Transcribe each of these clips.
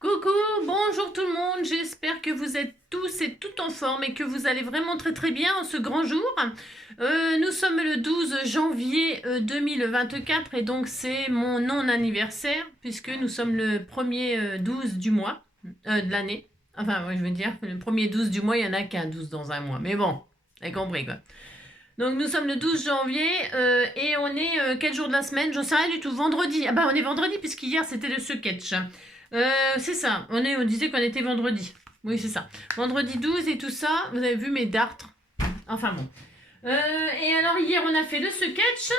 Coucou, bonjour tout le monde, j'espère que vous êtes tous et toutes en forme et que vous allez vraiment très bien en ce grand jour. Nous sommes le 12 janvier 2024 et donc c'est mon non-anniversaire puisque nous sommes le premier 12 du mois de l'année. Enfin, moi je veux dire, le premier 12 du mois, il n'y en a qu'un 12 dans un mois. Mais bon, vous avez compris quoi. Donc nous sommes le 12 janvier et on est quel jour de la semaine? J'en sais rien du tout. Vendredi. Ah bah on est vendredi puisqu'hier c'était le sketch. C'est ça. On disait qu'on était vendredi. Oui c'est ça. Vendredi 12 et tout ça. Vous avez vu mes dartres. Enfin bon. Et alors hier on a fait le sketch.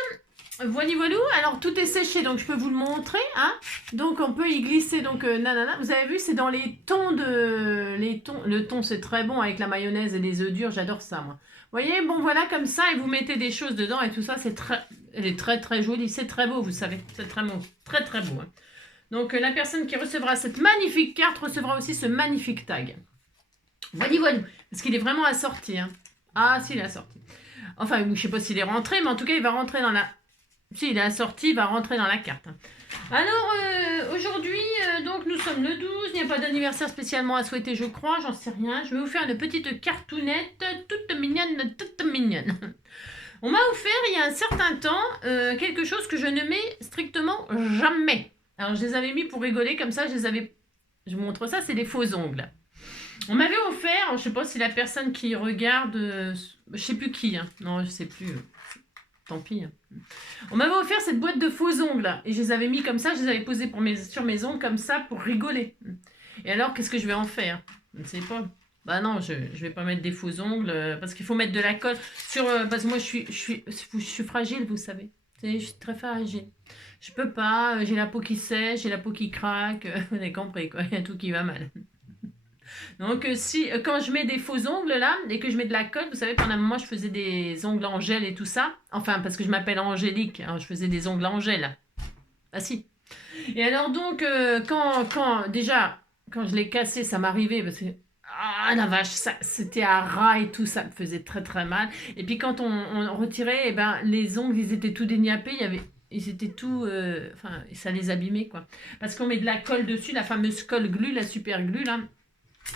Voilà, voilou. Alors tout est séché donc je peux vous le montrer. Hein, donc on peut y glisser donc nanana. Vous avez vu c'est dans les tons de... Le thon c'est très bon avec la mayonnaise et les œufs durs. J'adore ça moi. Vous voyez, bon voilà comme ça et vous mettez des choses dedans et tout ça, elle est très jolie, c'est très beau, vous savez, c'est très beau, très beau. Hein. Donc la personne qui recevra cette magnifique carte recevra aussi ce magnifique tag. Voilà, parce qu'il est vraiment assorti. Hein. Ah si, il est assorti. Enfin, je sais pas s'il est rentré, mais en tout cas, il va rentrer dans la... Si, il est assorti, il va rentrer dans la carte. Alors, aujourd'hui, donc nous sommes le 12, il n'y a pas d'anniversaire spécialement à souhaiter, je crois, j'en sais rien. Je vais vous faire une petite cartoonette toute mignonne, toute mignonne. On m'a offert, il y a un certain temps, quelque chose que je ne mets strictement jamais. Alors, je les avais mis pour rigoler, comme ça, je vous montre ça, c'est des faux ongles. On m'avait offert, je ne sais pas si la personne qui regarde, je ne sais plus qui, hein. Non, je ne sais plus, tant pis. Hein. On m'avait offert cette boîte de faux ongles et je les avais mis comme ça, je les avais posés sur mes ongles comme ça pour rigoler. Et alors, qu'est-ce que je vais en faire? Je ne sais pas. Bah non, je vais pas mettre des faux ongles parce qu'il faut mettre de la colle sur parce que moi je suis fragile, vous savez. Je suis très fragile. Je peux pas, j'ai la peau qui sèche, j'ai la peau qui craque, vous avez compris quoi, il y a tout qui va mal. Donc quand je mets des faux ongles là et que je mets de la colle, vous savez pendant un moment je faisais des ongles en gel et tout ça. Enfin parce que je m'appelle Angélique, hein, je faisais des ongles en gel. Ah si. Et alors donc déjà quand je l'ai cassé ça m'arrivait parce que ah la vache c'était à ras et tout ça me faisait très mal. Et puis quand on retirait eh ben les ongles ils étaient tout déniapés, ils étaient tout enfin ça les abîmait quoi. Parce qu'on met de la colle dessus, la fameuse colle glue, la super glue là.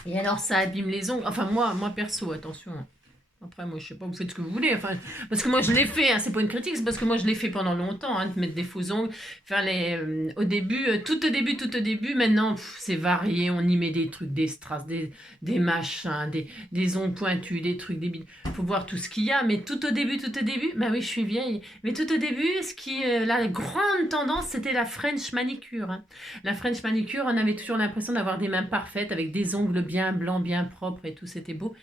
Et alors ça abîme les ongles. Enfin moi perso, attention. Après moi je sais pas, vous faites ce que vous voulez. Enfin, parce que moi je l'ai fait, hein, c'est pas une critique, c'est parce que moi je l'ai fait pendant longtemps, hein, de mettre des faux ongles. Faire au début, tout au début, maintenant c'est varié, on y met des trucs, des strass, des machins, des ongles pointus, des trucs débiles. Faut voir tout ce qu'il y a, mais tout au début, bah oui je suis vieille. Mais tout au début, la grande tendance c'était la French manicure. Hein. La French manicure, on avait toujours l'impression d'avoir des mains parfaites avec des ongles bien blancs, bien propres et tout, c'était beau.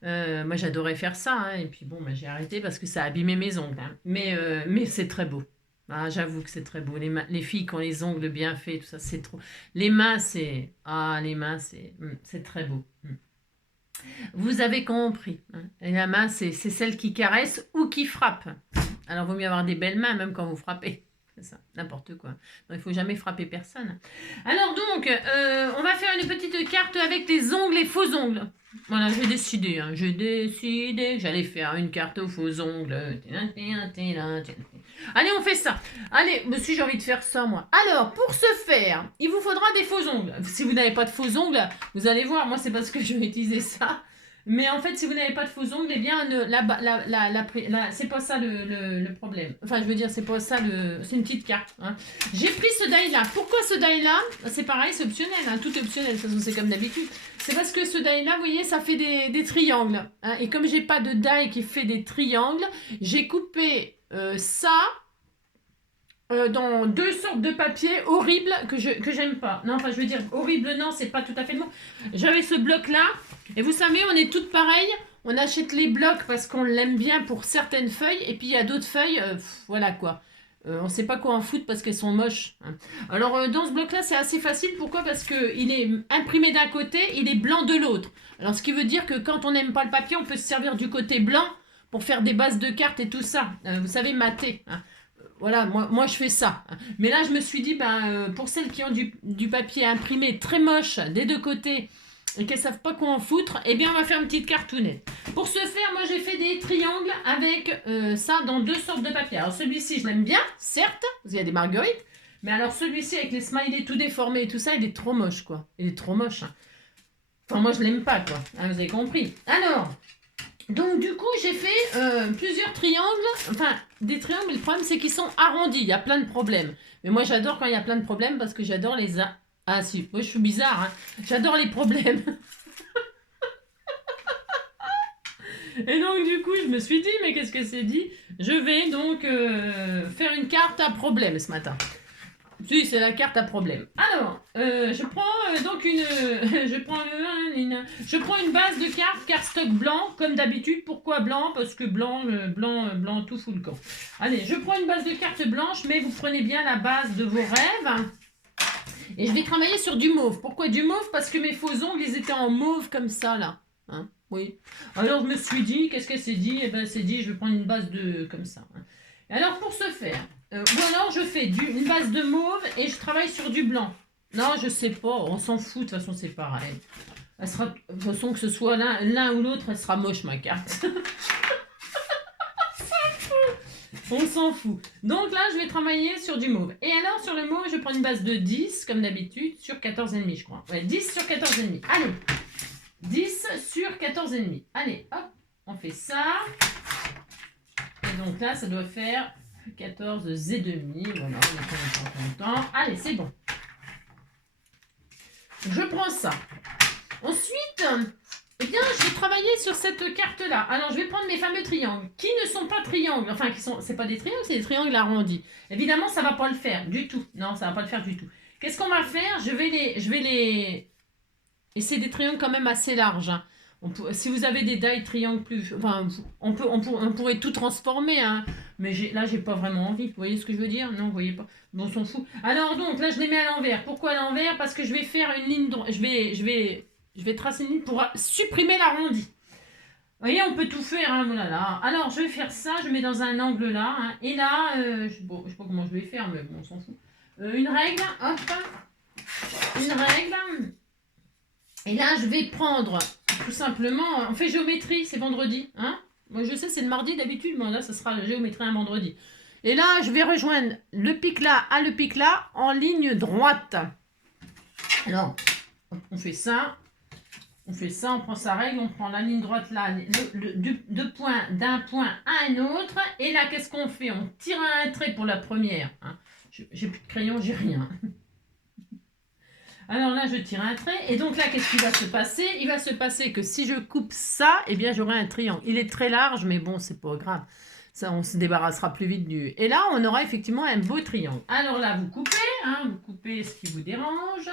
Moi j'adorais faire ça hein, et puis bon bah, j'ai arrêté parce que ça abîmait mes ongles hein. Mais c'est très beau ah, j'avoue que c'est très beau les filles qui ont les ongles bien faits tout ça c'est trop les mains c'est c'est très beau vous avez compris hein. Et la main c'est celle qui caresse ou qui frappe alors vaut mieux avoir des belles mains même quand vous frappez c'est ça, n'importe quoi. Donc, il ne faut jamais frapper personne. Alors donc, on va faire une petite carte avec les ongles et faux ongles. Voilà, j'ai décidé que j'allais faire une carte aux faux ongles. Allez, on fait ça. Allez, monsieur, j'ai envie de faire ça, moi. Alors, pour ce faire, il vous faudra des faux ongles. Si vous n'avez pas de faux ongles, vous allez voir, moi, c'est parce que je vais utiliser ça. Mais en fait, si vous n'avez pas de faux ongles, eh bien, c'est pas ça le problème. Enfin, je veux dire, c'est pas ça c'est une petite carte. Hein. J'ai pris ce die-là. Pourquoi ce die-là? C'est pareil, c'est optionnel. Hein. Tout est optionnel, de toute façon, c'est comme d'habitude. C'est parce que ce die-là, vous voyez, ça fait des triangles. Hein. Et comme j'ai pas de die qui fait des triangles, j'ai coupé ça dans deux sortes de papier horribles que j'aime pas. Non, enfin, je veux dire, horrible, non, c'est pas tout à fait le mot. J'avais ce bloc-là. Et vous savez, on est toutes pareilles. On achète les blocs parce qu'on l'aime bien pour certaines feuilles. Et puis, il y a d'autres feuilles, voilà quoi. On ne sait pas quoi en foutre parce qu'elles sont moches. Hein. Alors, dans ce bloc-là, c'est assez facile. Pourquoi? Parce qu'il est imprimé d'un côté, il est blanc de l'autre. Alors, ce qui veut dire que quand on n'aime pas le papier, on peut se servir du côté blanc pour faire des bases de cartes et tout ça. Vous savez, mater. Hein. Voilà, moi je fais ça. Mais là, je me suis dit, pour celles qui ont du papier imprimé très moche des deux côtés et qu'elles ne savent pas quoi en foutre, eh bien, on va faire une petite cartoonette. Pour ce faire, moi, j'ai fait des triangles avec ça dans deux sortes de papier. Alors, celui-ci, je l'aime bien, certes, parce qu'il y a des marguerites, Mais alors celui-ci avec les smileys tout déformés et tout ça, il est trop moche quoi. Il est trop moche. Hein. Enfin moi je l'aime pas quoi. Hein, vous avez compris. Alors, donc du coup j'ai fait plusieurs triangles. Enfin des triangles, mais le problème c'est qu'ils sont arrondis. Il y a plein de problèmes. Mais moi j'adore quand il y a plein de problèmes parce que j'adore les... Ah si, moi je suis bizarre. Hein. J'adore les problèmes. Et donc du coup je me suis dit, mais qu'est-ce que c'est dit? Je vais donc faire une carte à problème ce matin. Si, c'est la carte à problème. Alors, je prends donc je prends une base de cartes, cardstock blanc, comme d'habitude. Pourquoi blanc? Parce que blanc, blanc, tout fout le camp. Allez, je prends une base de cartes blanche, mais vous prenez bien la base de vos rêves. Et je vais travailler sur du mauve. Pourquoi du mauve? Parce que mes faux ongles, ils étaient en mauve comme ça, là. Hein, oui. Alors, je me suis dit, qu'est-ce qu'elle s'est dit? Eh ben, elle s'est dit, je vais prendre une base de... comme ça. Hein. Alors, pour ce faire... ou alors je fais une base de mauve et je travaille sur du blanc. Non, je sais pas, on s'en fout, de toute façon c'est pareil. Elle sera, de toute façon que ce soit l'un ou l'autre, elle sera moche ma carte. On s'en fout. Donc là, je vais travailler sur du mauve. Et alors, sur le mauve, je prends une base de 10, comme d'habitude, sur 14,5, je crois. Ouais, 10 sur 14,5. Allez, 10 sur 14,5. Allez, hop, on fait ça. Et donc là, ça doit faire... 14 et demi, voilà, on est content. Allez, c'est bon. Je prends ça. Ensuite, eh bien, je vais travailler sur cette carte-là. Alors, je vais prendre mes fameux triangles, qui ne sont pas triangles. Enfin, c'est pas des triangles, c'est des triangles arrondis. Évidemment, ça va pas le faire du tout. Non, ça va pas le faire du tout. Qu'est-ce qu'on va faire? Je vais les... Et c'est des triangles quand même assez larges, hein. Si vous avez des die triangles plus... Enfin, on pourrait tout transformer, hein. Mais là, j'ai pas vraiment envie. Vous voyez ce que je veux dire? Non, vous voyez pas. Bon, on s'en fout. Alors, donc, là, je les mets à l'envers. Pourquoi à l'envers? Parce que je vais faire une ligne droite. Je vais tracer une ligne pour supprimer l'arrondi. Vous voyez, on peut tout faire, hein, voilà. Alors, je vais faire ça. Je mets dans un angle là. Hein, et là, bon, je sais pas comment je vais faire, mais bon, on s'en fout. Une règle, hop. Une règle. Et là, je vais prendre... Tout simplement, on fait géométrie, c'est vendredi. Hein, moi, je sais, c'est le mardi d'habitude, mais là, ça sera la géométrie un vendredi. Et là, je vais rejoindre le pic là à le pic là en ligne droite. Alors, on fait ça. On fait ça, on prend sa règle, on prend la ligne droite là, d'un point à un autre. Et là, qu'est-ce qu'on fait? On tire un trait pour la première. Hein. J'ai plus de crayon, j'ai rien. Alors là, je tire un trait. Et donc là, qu'est-ce qui va se passer? Il va se passer que si je coupe ça, eh bien, j'aurai un triangle. Il est très large, mais bon, c'est pas grave. Ça, on se débarrassera plus vite du... Et là, on aura effectivement un beau triangle. Alors là, vous coupez. Hein, vous coupez ce qui vous dérange.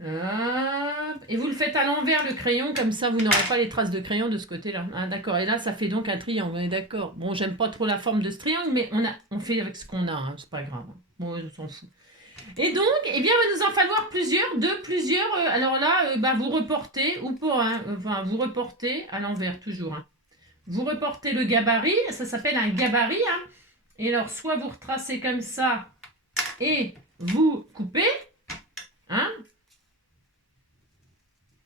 Hop. Et vous le faites à l'envers, le crayon. Comme ça, vous n'aurez pas les traces de crayon de ce côté-là. Ah, d'accord. Et là, ça fait donc un triangle. On est d'accord. Bon, j'aime pas trop la forme de ce triangle, mais on fait avec ce qu'on a. Hein, c'est pas grave. Bon, je s'en fous. Et donc, eh bien, il va nous en falloir plusieurs. Alors là, vous reportez, ou pour vous reportez à l'envers toujours. Hein. Vous reportez le gabarit, ça s'appelle un gabarit. Hein. Et alors, soit vous retracez comme ça et vous coupez. Hein.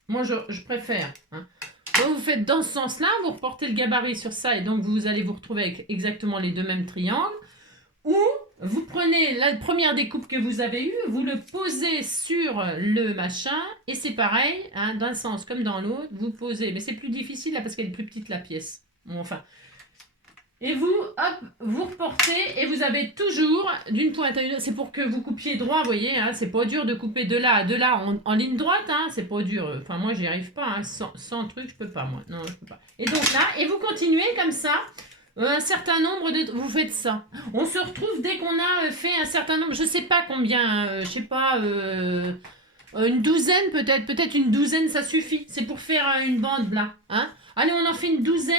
Moi, je préfère. Hein. Donc, vous faites dans ce sens-là, vous reportez le gabarit sur ça et donc vous allez vous retrouver avec exactement les deux mêmes triangles. Ou vous prenez la première découpe que vous avez eue, vous le posez sur le machin, et c'est pareil, hein, d'un sens comme dans l'autre, vous posez, mais c'est plus difficile là parce qu'elle est plus petite la pièce. Bon, enfin. Et vous, hop, vous reportez, et vous avez toujours d'une pointe à une autre, c'est pour que vous coupiez droit, vous voyez, hein, c'est pas dur de couper de là à de là en ligne droite, hein, c'est pas dur, enfin moi j'y arrive pas, hein, sans truc, je peux pas moi, non je peux pas. Et donc là, et vous continuez comme ça, un certain nombre de... Vous faites ça. On se retrouve dès qu'on a fait un certain nombre... Je sais pas combien... je sais pas... une douzaine peut-être. Peut-être une douzaine, ça suffit. C'est pour faire une bande là. Hein. Allez, on en fait une douzaine.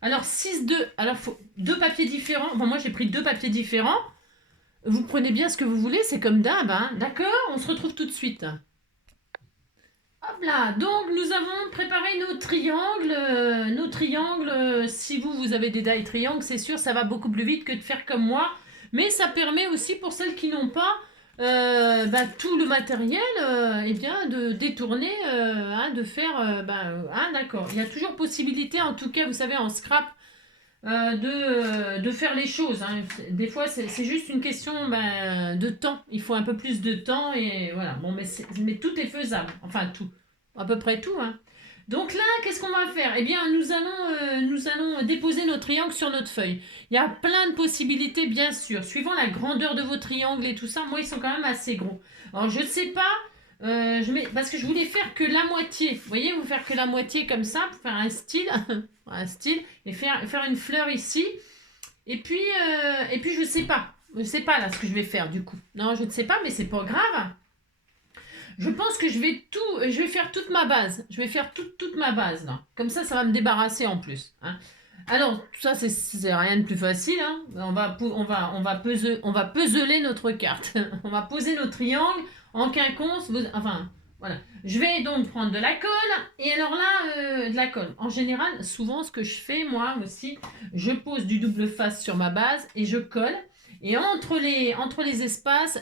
Alors, 6, 2... Alors, faut 2 papiers différents. Bon, moi, j'ai pris 2 papiers différents. Vous prenez bien ce que vous voulez. C'est comme d'hab. Hein. D'accord? On se retrouve tout de suite. Hop là, donc nous avons préparé nos triangles. Si vous avez des die triangles, c'est sûr, ça va beaucoup plus vite que de faire comme moi. Mais ça permet aussi pour celles qui n'ont pas tout le matériel, de détourner, de faire... d'accord. Il y a toujours possibilité, en tout cas, vous savez, en scrap, de faire les choses. Hein. Des fois, c'est juste une question de temps. Il faut un peu plus de temps et voilà. Bon, mais tout est faisable. Enfin, tout. À peu près tout. Hein. Donc là, qu'est-ce qu'on va faire? Eh bien, nous allons déposer nos triangles sur notre feuille. Il y a plein de possibilités, bien sûr. Suivant la grandeur de vos triangles et tout ça, moi, ils sont quand même assez gros. Alors, je ne sais pas, parce que je voulais faire que la moitié. Vous voyez, vous faire que la moitié comme ça, pour faire un style, un style, et faire une fleur ici. Et puis je sais pas. Je sais pas là ce que je vais faire du coup. Non, je ne sais pas, mais c'est pas grave. Je pense que je vais faire toute ma base. Je vais faire toute ma base là. Comme ça va me débarrasser en plus. Hein. Alors, tout ça, c'est rien de plus facile. Hein. On va puzeler notre carte. On va poser nos triangles en quinconce. Enfin, voilà. Je vais donc prendre de la colle. Et alors là, de la colle. En général, souvent, ce que je fais, moi aussi, je pose du double face sur ma base et je colle. Et entre les espaces,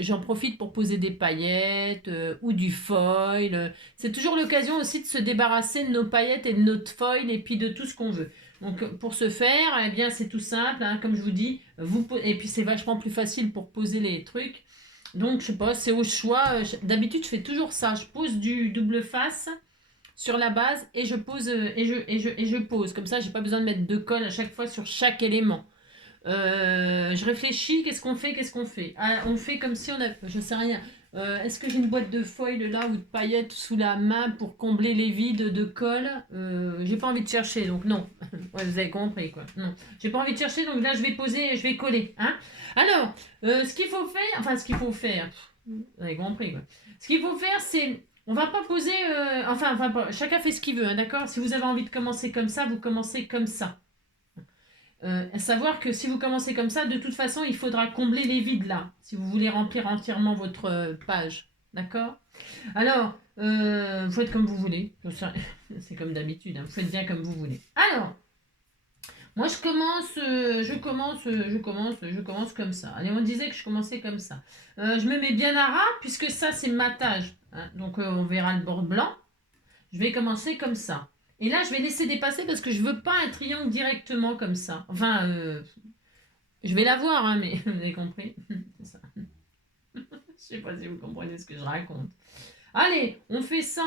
j'en profite pour poser des paillettes ou du foil. C'est toujours l'occasion aussi de se débarrasser de nos paillettes et de notre foil et puis de tout ce qu'on veut. Donc pour ce faire, eh bien c'est tout simple, hein, comme je vous dis. Et puis c'est vachement plus facile pour poser les trucs. Donc je sais pas, c'est au choix. D'habitude je fais toujours ça. Je pose du double face sur la base et je pose et je pose. Comme ça, j'ai pas besoin de mettre de colle à chaque fois sur chaque élément. Je réfléchis, qu'est-ce qu'on fait ah, on fait comme si on a, je sais rien. Est-ce que j'ai une boîte de foil là ou de paillettes sous la main pour combler les vides de colle? J'ai pas envie de chercher, donc non. Ouais, vous avez compris quoi. Non, j'ai pas envie de chercher, donc là je vais poser, je vais coller. Hein. Alors, ce qu'il faut faire, vous avez compris quoi. Ce qu'il faut faire, c'est on va pas poser, chacun fait ce qu'il veut, hein, d'accord? Si vous avez envie de commencer comme ça, vous commencez comme ça. À savoir que si vous commencez comme ça, de toute façon, il faudra combler les vides là, si vous voulez remplir entièrement votre page. D'accord? Alors, vous faites comme vous voulez. C'est comme d'habitude, hein. Vous faites bien comme vous voulez. Alors, moi je commence comme ça. Allez, on disait que je commençais comme ça. Je me mets bien à ras, puisque ça c'est matage. Hein. Donc on verra le bord blanc. Je vais commencer comme ça. Et là, je vais laisser dépasser parce que je veux pas un triangle directement comme ça. Enfin, je vais l'avoir, hein, mais vous avez compris. C'est ça. Je sais pas si vous comprenez ce que je raconte. Allez, on fait ça,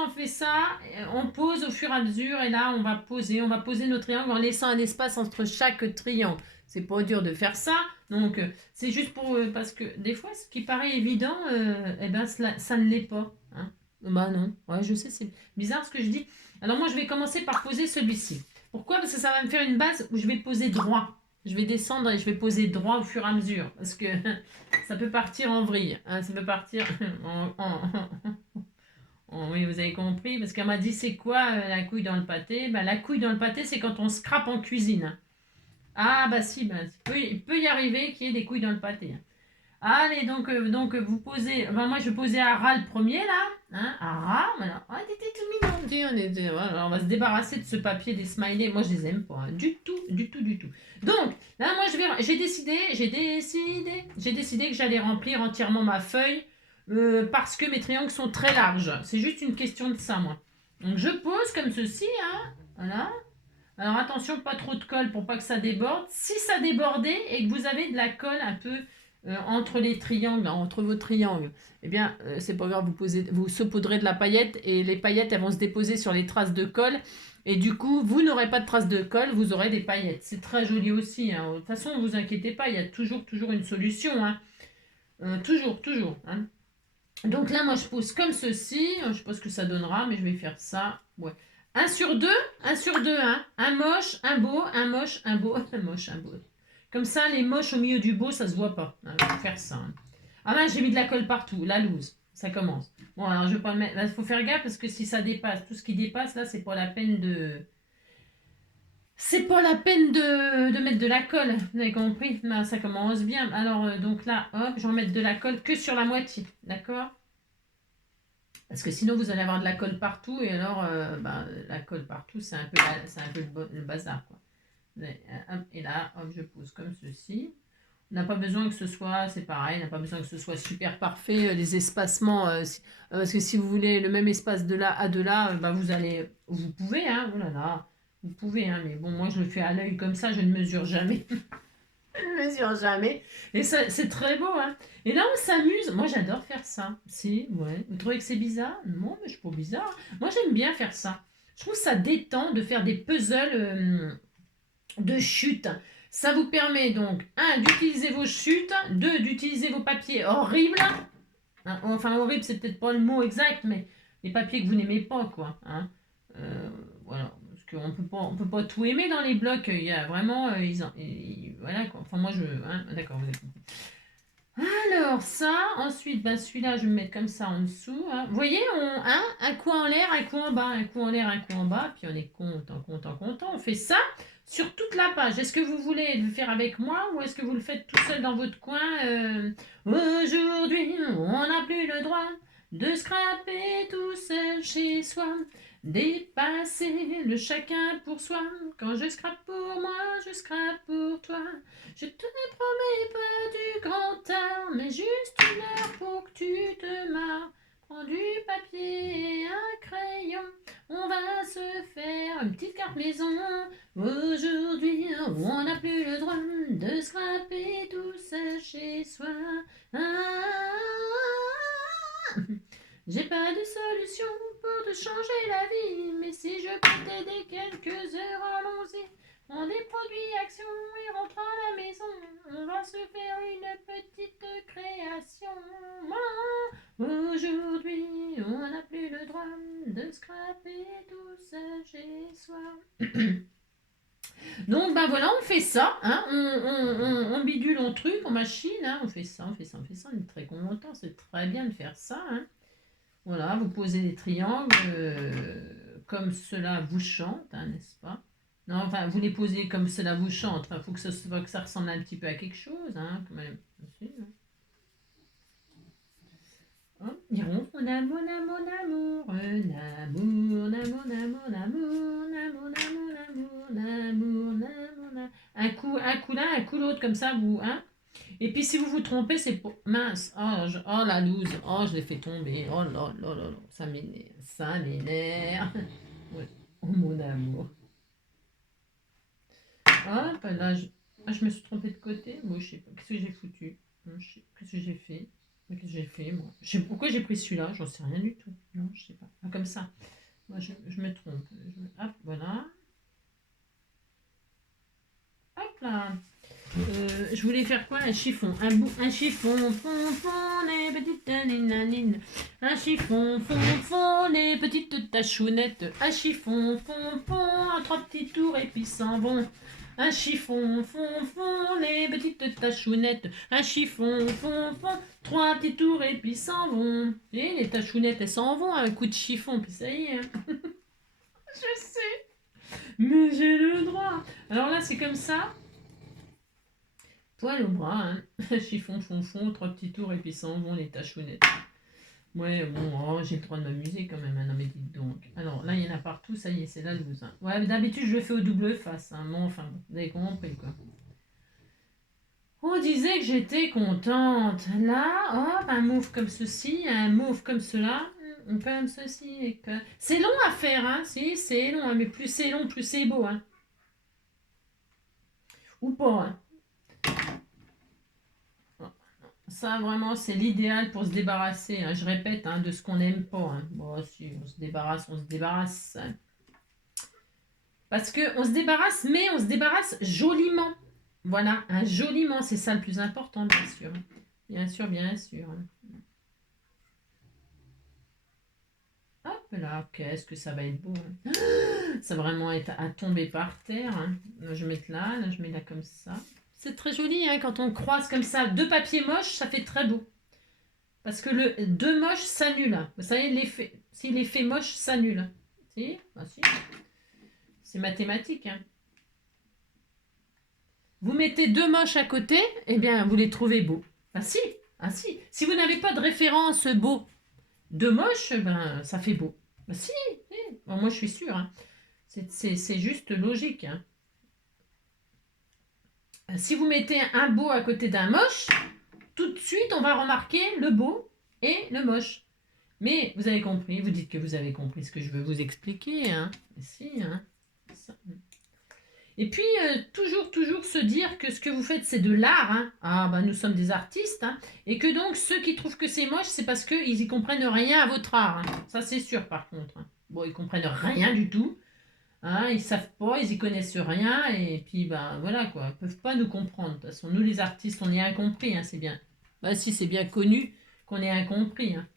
on pose au fur et à mesure, et là, on va poser nos triangles en laissant un espace entre chaque triangle. C'est pas dur de faire ça, donc c'est juste pour parce que des fois, ce qui paraît évident, eh ben, ça ne l'est pas. Hein. Bah non, ouais, je sais, c'est bizarre ce que je dis. Alors moi, je vais commencer par poser celui-ci. Pourquoi? Parce que ça va me faire une base où je vais poser droit. Je vais descendre et je vais poser droit au fur et à mesure. Parce que ça peut partir en vrille. Hein, ça peut partir oui, vous avez compris. Parce qu'elle m'a dit, c'est quoi la couille dans le pâté? La couille dans le pâté, c'est quand on scrape en cuisine. Ah bah si, il peut y arriver qu'il y ait des couilles dans le pâté. Allez, donc vous posez. Moi, je vais poser à ras le premier, là. Hein, à ras, voilà. Oh, t'étais tout mignon. Voilà, on va se débarrasser de ce papier des smileys. Moi, je les aime pas. Hein, du tout. Donc, là, moi, j'ai décidé que j'allais remplir entièrement ma feuille parce que mes triangles sont très larges. C'est juste une question de ça, moi. Donc, je pose comme ceci, hein. Voilà. Alors, attention, pas trop de colle pour pas que ça déborde. Si ça débordait et que vous avez de la colle un peu entre les triangles, entre vos triangles, eh bien, c'est pas grave, vous saupoudrez de la paillette et les paillettes, elles vont se déposer sur les traces de colle. Et du coup, vous n'aurez pas de traces de colle, vous aurez des paillettes. C'est très joli aussi. Hein. De toute façon, ne vous inquiétez pas, il y a toujours une solution. Hein. Toujours. Hein. Donc là, moi, je pose comme ceci. Je ne sais pas ce que ça donnera, mais je vais faire ça. Ouais. 1 sur 2, hein. Un moche, un beau, un moche, un beau, un moche, un beau. Comme ça, les moches au milieu du beau, ça se voit pas. Hein, je vais faire ça. Hein. Ah ben, j'ai mis de la colle partout. La loose. Ça commence. Bon, alors, je vais pas le mettre. Il faut faire gaffe parce que si ça dépasse, tout ce qui dépasse, là, c'est pas la peine de... C'est pas la peine de mettre de la colle. Vous avez compris? Ben, ça commence bien. Alors, donc là, hop, je vais mettre de la colle que sur la moitié. D'accord? Parce que sinon, vous allez avoir de la colle partout. Et alors, la colle partout, c'est un peu le bazar, quoi. Et là, hop, je pose comme ceci. On n'a pas besoin que ce soit, c'est pareil, on n'a pas besoin que ce soit super parfait, les espacements, parce que si vous voulez le même espace de là à de là, vous pouvez, hein, oh là là, Vous pouvez, hein, mais bon, moi je le fais à l'œil comme ça, je ne mesure jamais. Je ne mesure jamais. Et ça, c'est très beau, hein. Et là, on s'amuse. Moi, j'adore faire ça. Si, ouais. Vous trouvez que c'est bizarre? Non, mais je suis pas bizarre. Moi, j'aime bien faire ça. Je trouve ça détend de faire des puzzles de chute. Ça vous permet donc, un, d'utiliser vos chutes, deux, d'utiliser vos papiers horribles. Hein, enfin, horrible, c'est peut-être pas le mot exact, mais les papiers que vous n'aimez pas, quoi. Hein. Voilà. Parce qu'on peut pas tout aimer dans les blocs. Il y a vraiment. Voilà, quoi. Enfin, moi, je. Hein, d'accord, vous avez compris. Alors, ça, ensuite, ben, celui-là, je vais me mettre comme ça en dessous. Hein. Vous voyez, hein, un coup en l'air, un coup en bas, un coup en l'air, un coup en bas, puis on est content. On fait ça sur toute la page. Est-ce que vous voulez le faire avec moi ou est-ce que vous le faites tout seul dans votre coin Aujourd'hui, on n'a plus le droit de scraper tout seul chez soi. Dépasser le chacun pour soi. Quand je scrape pour moi, je scrape pour toi. Je te promets pas du grand art, mais juste une heure pour que tu te marres. Prends du papier et un crayon, on va se faire une petite carte maison. Aujourd'hui, on n'a plus le droit de scraper tout ça chez soi. J'ai pas de solution pour te changer la vie, mais si je peux t'aider quelques heures, allons-y. On est produit action et rentre à la maison. On va se faire une petite création. Aujourd'hui, on n'a plus le droit de scraper tout ça chez soi. Donc ben voilà, on fait ça, hein, on bidule, on truc, on machine, hein, on fait ça, on est très content, c'est très bien de faire ça. Hein. Voilà, vous posez des triangles comme cela vous chante, hein, n'est-ce pas? Non, enfin, vous les posez comme cela vous chante. Il faut que ça ressemble un petit peu à quelque chose, hein, quand même. Hein, diront mon amour, mon amour, un coup l'un, un coup l'autre, comme ça, vous, hein. Et puis si vous vous trompez, c'est pour... Mince, oh la loose, oh je l'ai fait tomber, oh là là là là, ça m'énerve. Ouais. Oh mon amour. Hop, là, je me suis trompée de côté. Bon, je sais pas, qu'est-ce que j'ai foutu? Qu'est-ce que j'ai fait? Qu'est-ce que j'ai fait, moi? Je sais pourquoi j'ai pris celui-là, j'en sais rien du tout. Non, je sais pas. Ah, comme ça. Moi, je me trompe. Hop, voilà. Hop là. Je voulais faire quoi? Un chiffon. Un chiffon, les petites ninanines. Un chiffon, les petites tachounettes. Un chiffon, en trois petits tours et puis s'en vont. Un chiffon, les petites tachounettes. Un chiffon, trois petits tours et puis s'en vont. Et les tachounettes, elles s'en vont à un coup de chiffon, puis ça y est. Hein. Je sais, mais j'ai le droit. Alors là, c'est comme ça. Poil au bras, hein. Chiffon, trois petits tours et puis s'en vont les tachounettes. Ouais, bon, j'ai le droit de m'amuser quand même, hein, non mais dites donc. Alors là, il y en a partout, ça y est, c'est la loose. Hein. Ouais, mais d'habitude, je le fais au double face. Hein. Bon, enfin, vous avez compris quoi. On disait que j'étais contente. Là, hop, un mauve comme ceci, un mauve comme cela, comme ceci. Et que... C'est long à faire, hein. Si, c'est long, hein, mais plus c'est long, plus c'est beau. Hein. Ou pas, hein. Ça, vraiment, c'est l'idéal pour se débarrasser, hein, je répète, hein, de ce qu'on n'aime pas. Hein. Bon, si, on se débarrasse. Hein. Parce qu'on se débarrasse, mais on se débarrasse joliment. Voilà, hein, joliment, c'est ça le plus important, bien sûr. Bien sûr, bien sûr. Hop là, qu'est-ce que ça va être beau. Hein. Ça va vraiment être à tomber par terre. Hein. Là, je vais mettre là, je mets là comme ça. C'est très joli, hein, quand on croise comme ça deux papiers moches, ça fait très beau. Parce que le deux moches s'annule. Vous savez, si l'effet moche s'annule. Si, si. C'est mathématique. Hein. Vous mettez deux moches à côté, eh bien, vous les trouvez beaux. Ah si. Si vous n'avez pas de référence beau de moche, ben, ça fait beau. Ah si. Bon, moi, je suis sûre. Hein. C'est juste logique. Hein. Si vous mettez un beau à côté d'un moche, tout de suite, on va remarquer le beau et le moche. Mais vous avez compris, vous dites que vous avez compris ce que je veux vous expliquer. Hein. Si, hein. ça. Et puis, toujours se dire que ce que vous faites, c'est de l'art. Hein. Ah, bah, nous sommes des artistes. Hein. Et que donc, ceux qui trouvent que c'est moche, c'est parce qu'ils n'y comprennent rien à votre art. Hein. Ça, c'est sûr, par contre. Hein. Bon, ils comprennent rien du tout. Hein, ils savent pas, ils y connaissent rien. Et puis, ben, voilà, quoi. Ils peuvent pas nous comprendre. De toute façon, nous, les artistes, on est incompris. Hein, c'est bien. Bah, si, c'est bien connu qu'on est incompris. Hein.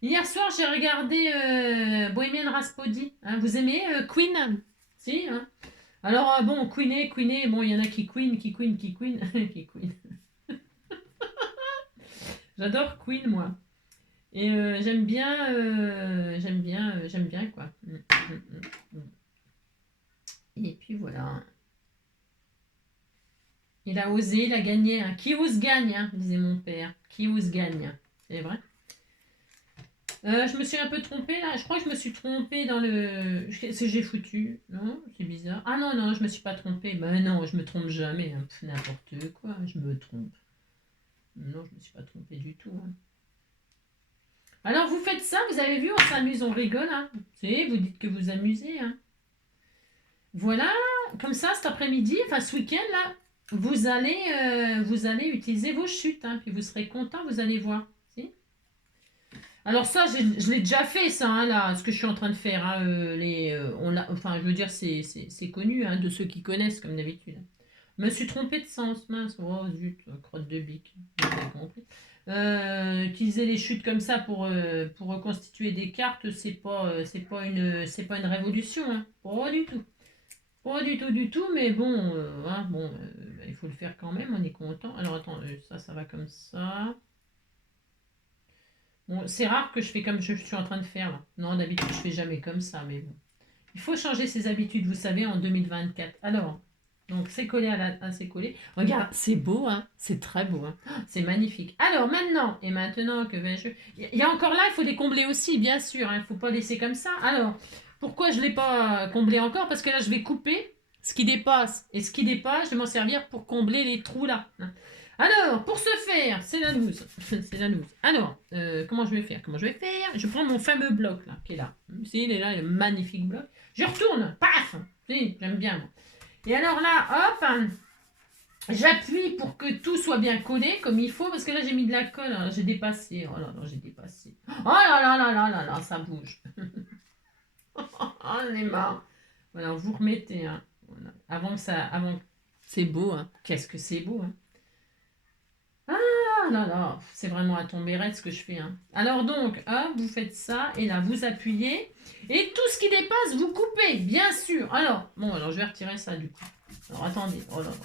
Hier soir, j'ai regardé Bohemian Rhapsody. Hein. Vous aimez Queen? Si, hein. Alors, bon, Queené, bon, il y en a qui Queen. qui Queen. J'adore Queen, moi. Et j'aime bien, quoi. Et puis voilà. Il a osé, il a gagné. Hein. Qui ose gagne, hein, disait mon père. Qui ose gagne. C'est vrai. Je me suis un peu trompée là. Je crois que je me suis trompée dans le. C'est j'ai foutu. Non, c'est bizarre. Ah non, non, je me suis pas trompée. Ben non, je me trompe jamais. Hein. N'importe quoi, je me trompe. Non, je me suis pas trompée du tout. Hein. Alors vous faites ça, vous avez vu, on s'amuse, on rigole. Hein. Vous dites que vous amusez. Hein. Voilà, comme ça cet après-midi, enfin ce week-end là, vous allez utiliser vos chutes. Hein, puis vous serez content, vous allez voir. Alors ça, je l'ai déjà fait, ça, hein, là, ce que je suis en train de faire. Hein, enfin, je veux dire, c'est connu, hein, de ceux qui connaissent, comme d'habitude. Je me suis trompée de sens, mince. Oh, zut, crotte de bique. Vous avez compris. Utiliser les chutes comme ça pour reconstituer des cartes, c'est pas une révolution. Hein. Pas du tout. Pas du tout, mais bon, hein, bon il faut le faire quand même, on est content. Alors, attends, ça va comme ça. Bon, c'est rare que je fais comme je suis en train de faire là. Non, d'habitude, je fais jamais comme ça, mais bon. Il faut changer ses habitudes, vous savez, en 2024. Alors, donc c'est collé c'est collé. Regarde, c'est beau, hein. C'est très beau, hein. C'est magnifique. Alors, maintenant que vais-je... Il y a encore là, il faut les combler aussi, bien sûr. Il ne faut pas laisser comme ça. Alors, pourquoi je ne l'ai pas comblé encore? Parce que là, je vais couper ce qui dépasse. Et ce qui dépasse, je vais m'en servir pour combler les trous là. Alors, pour ce faire, c'est la loose. C'est la loose. Alors, comment je vais faire? Je prends mon fameux bloc là, qui est là. Si, il est là, il est magnifique bloc. Je retourne, paf. Si, j'aime bien. Moi. Et alors là, hop, j'appuie pour que tout soit bien collé comme il faut, parce que là j'ai mis de la colle, alors, j'ai dépassé. Oh là là, j'ai dépassé. Oh là là là là là là, ça bouge. Oh, on est marre. Voilà, vous remettez. Hein. Voilà. C'est beau, hein. Qu'est-ce que c'est beau, hein. Ah là là, c'est vraiment à tomber raide ce que je fais. Hein. Alors donc, hop, vous faites ça, et là, vous appuyez. Et tout ce qui dépasse, vous coupez, bien sûr. Alors, bon, alors je vais retirer ça du coup. Alors attendez, oh là là.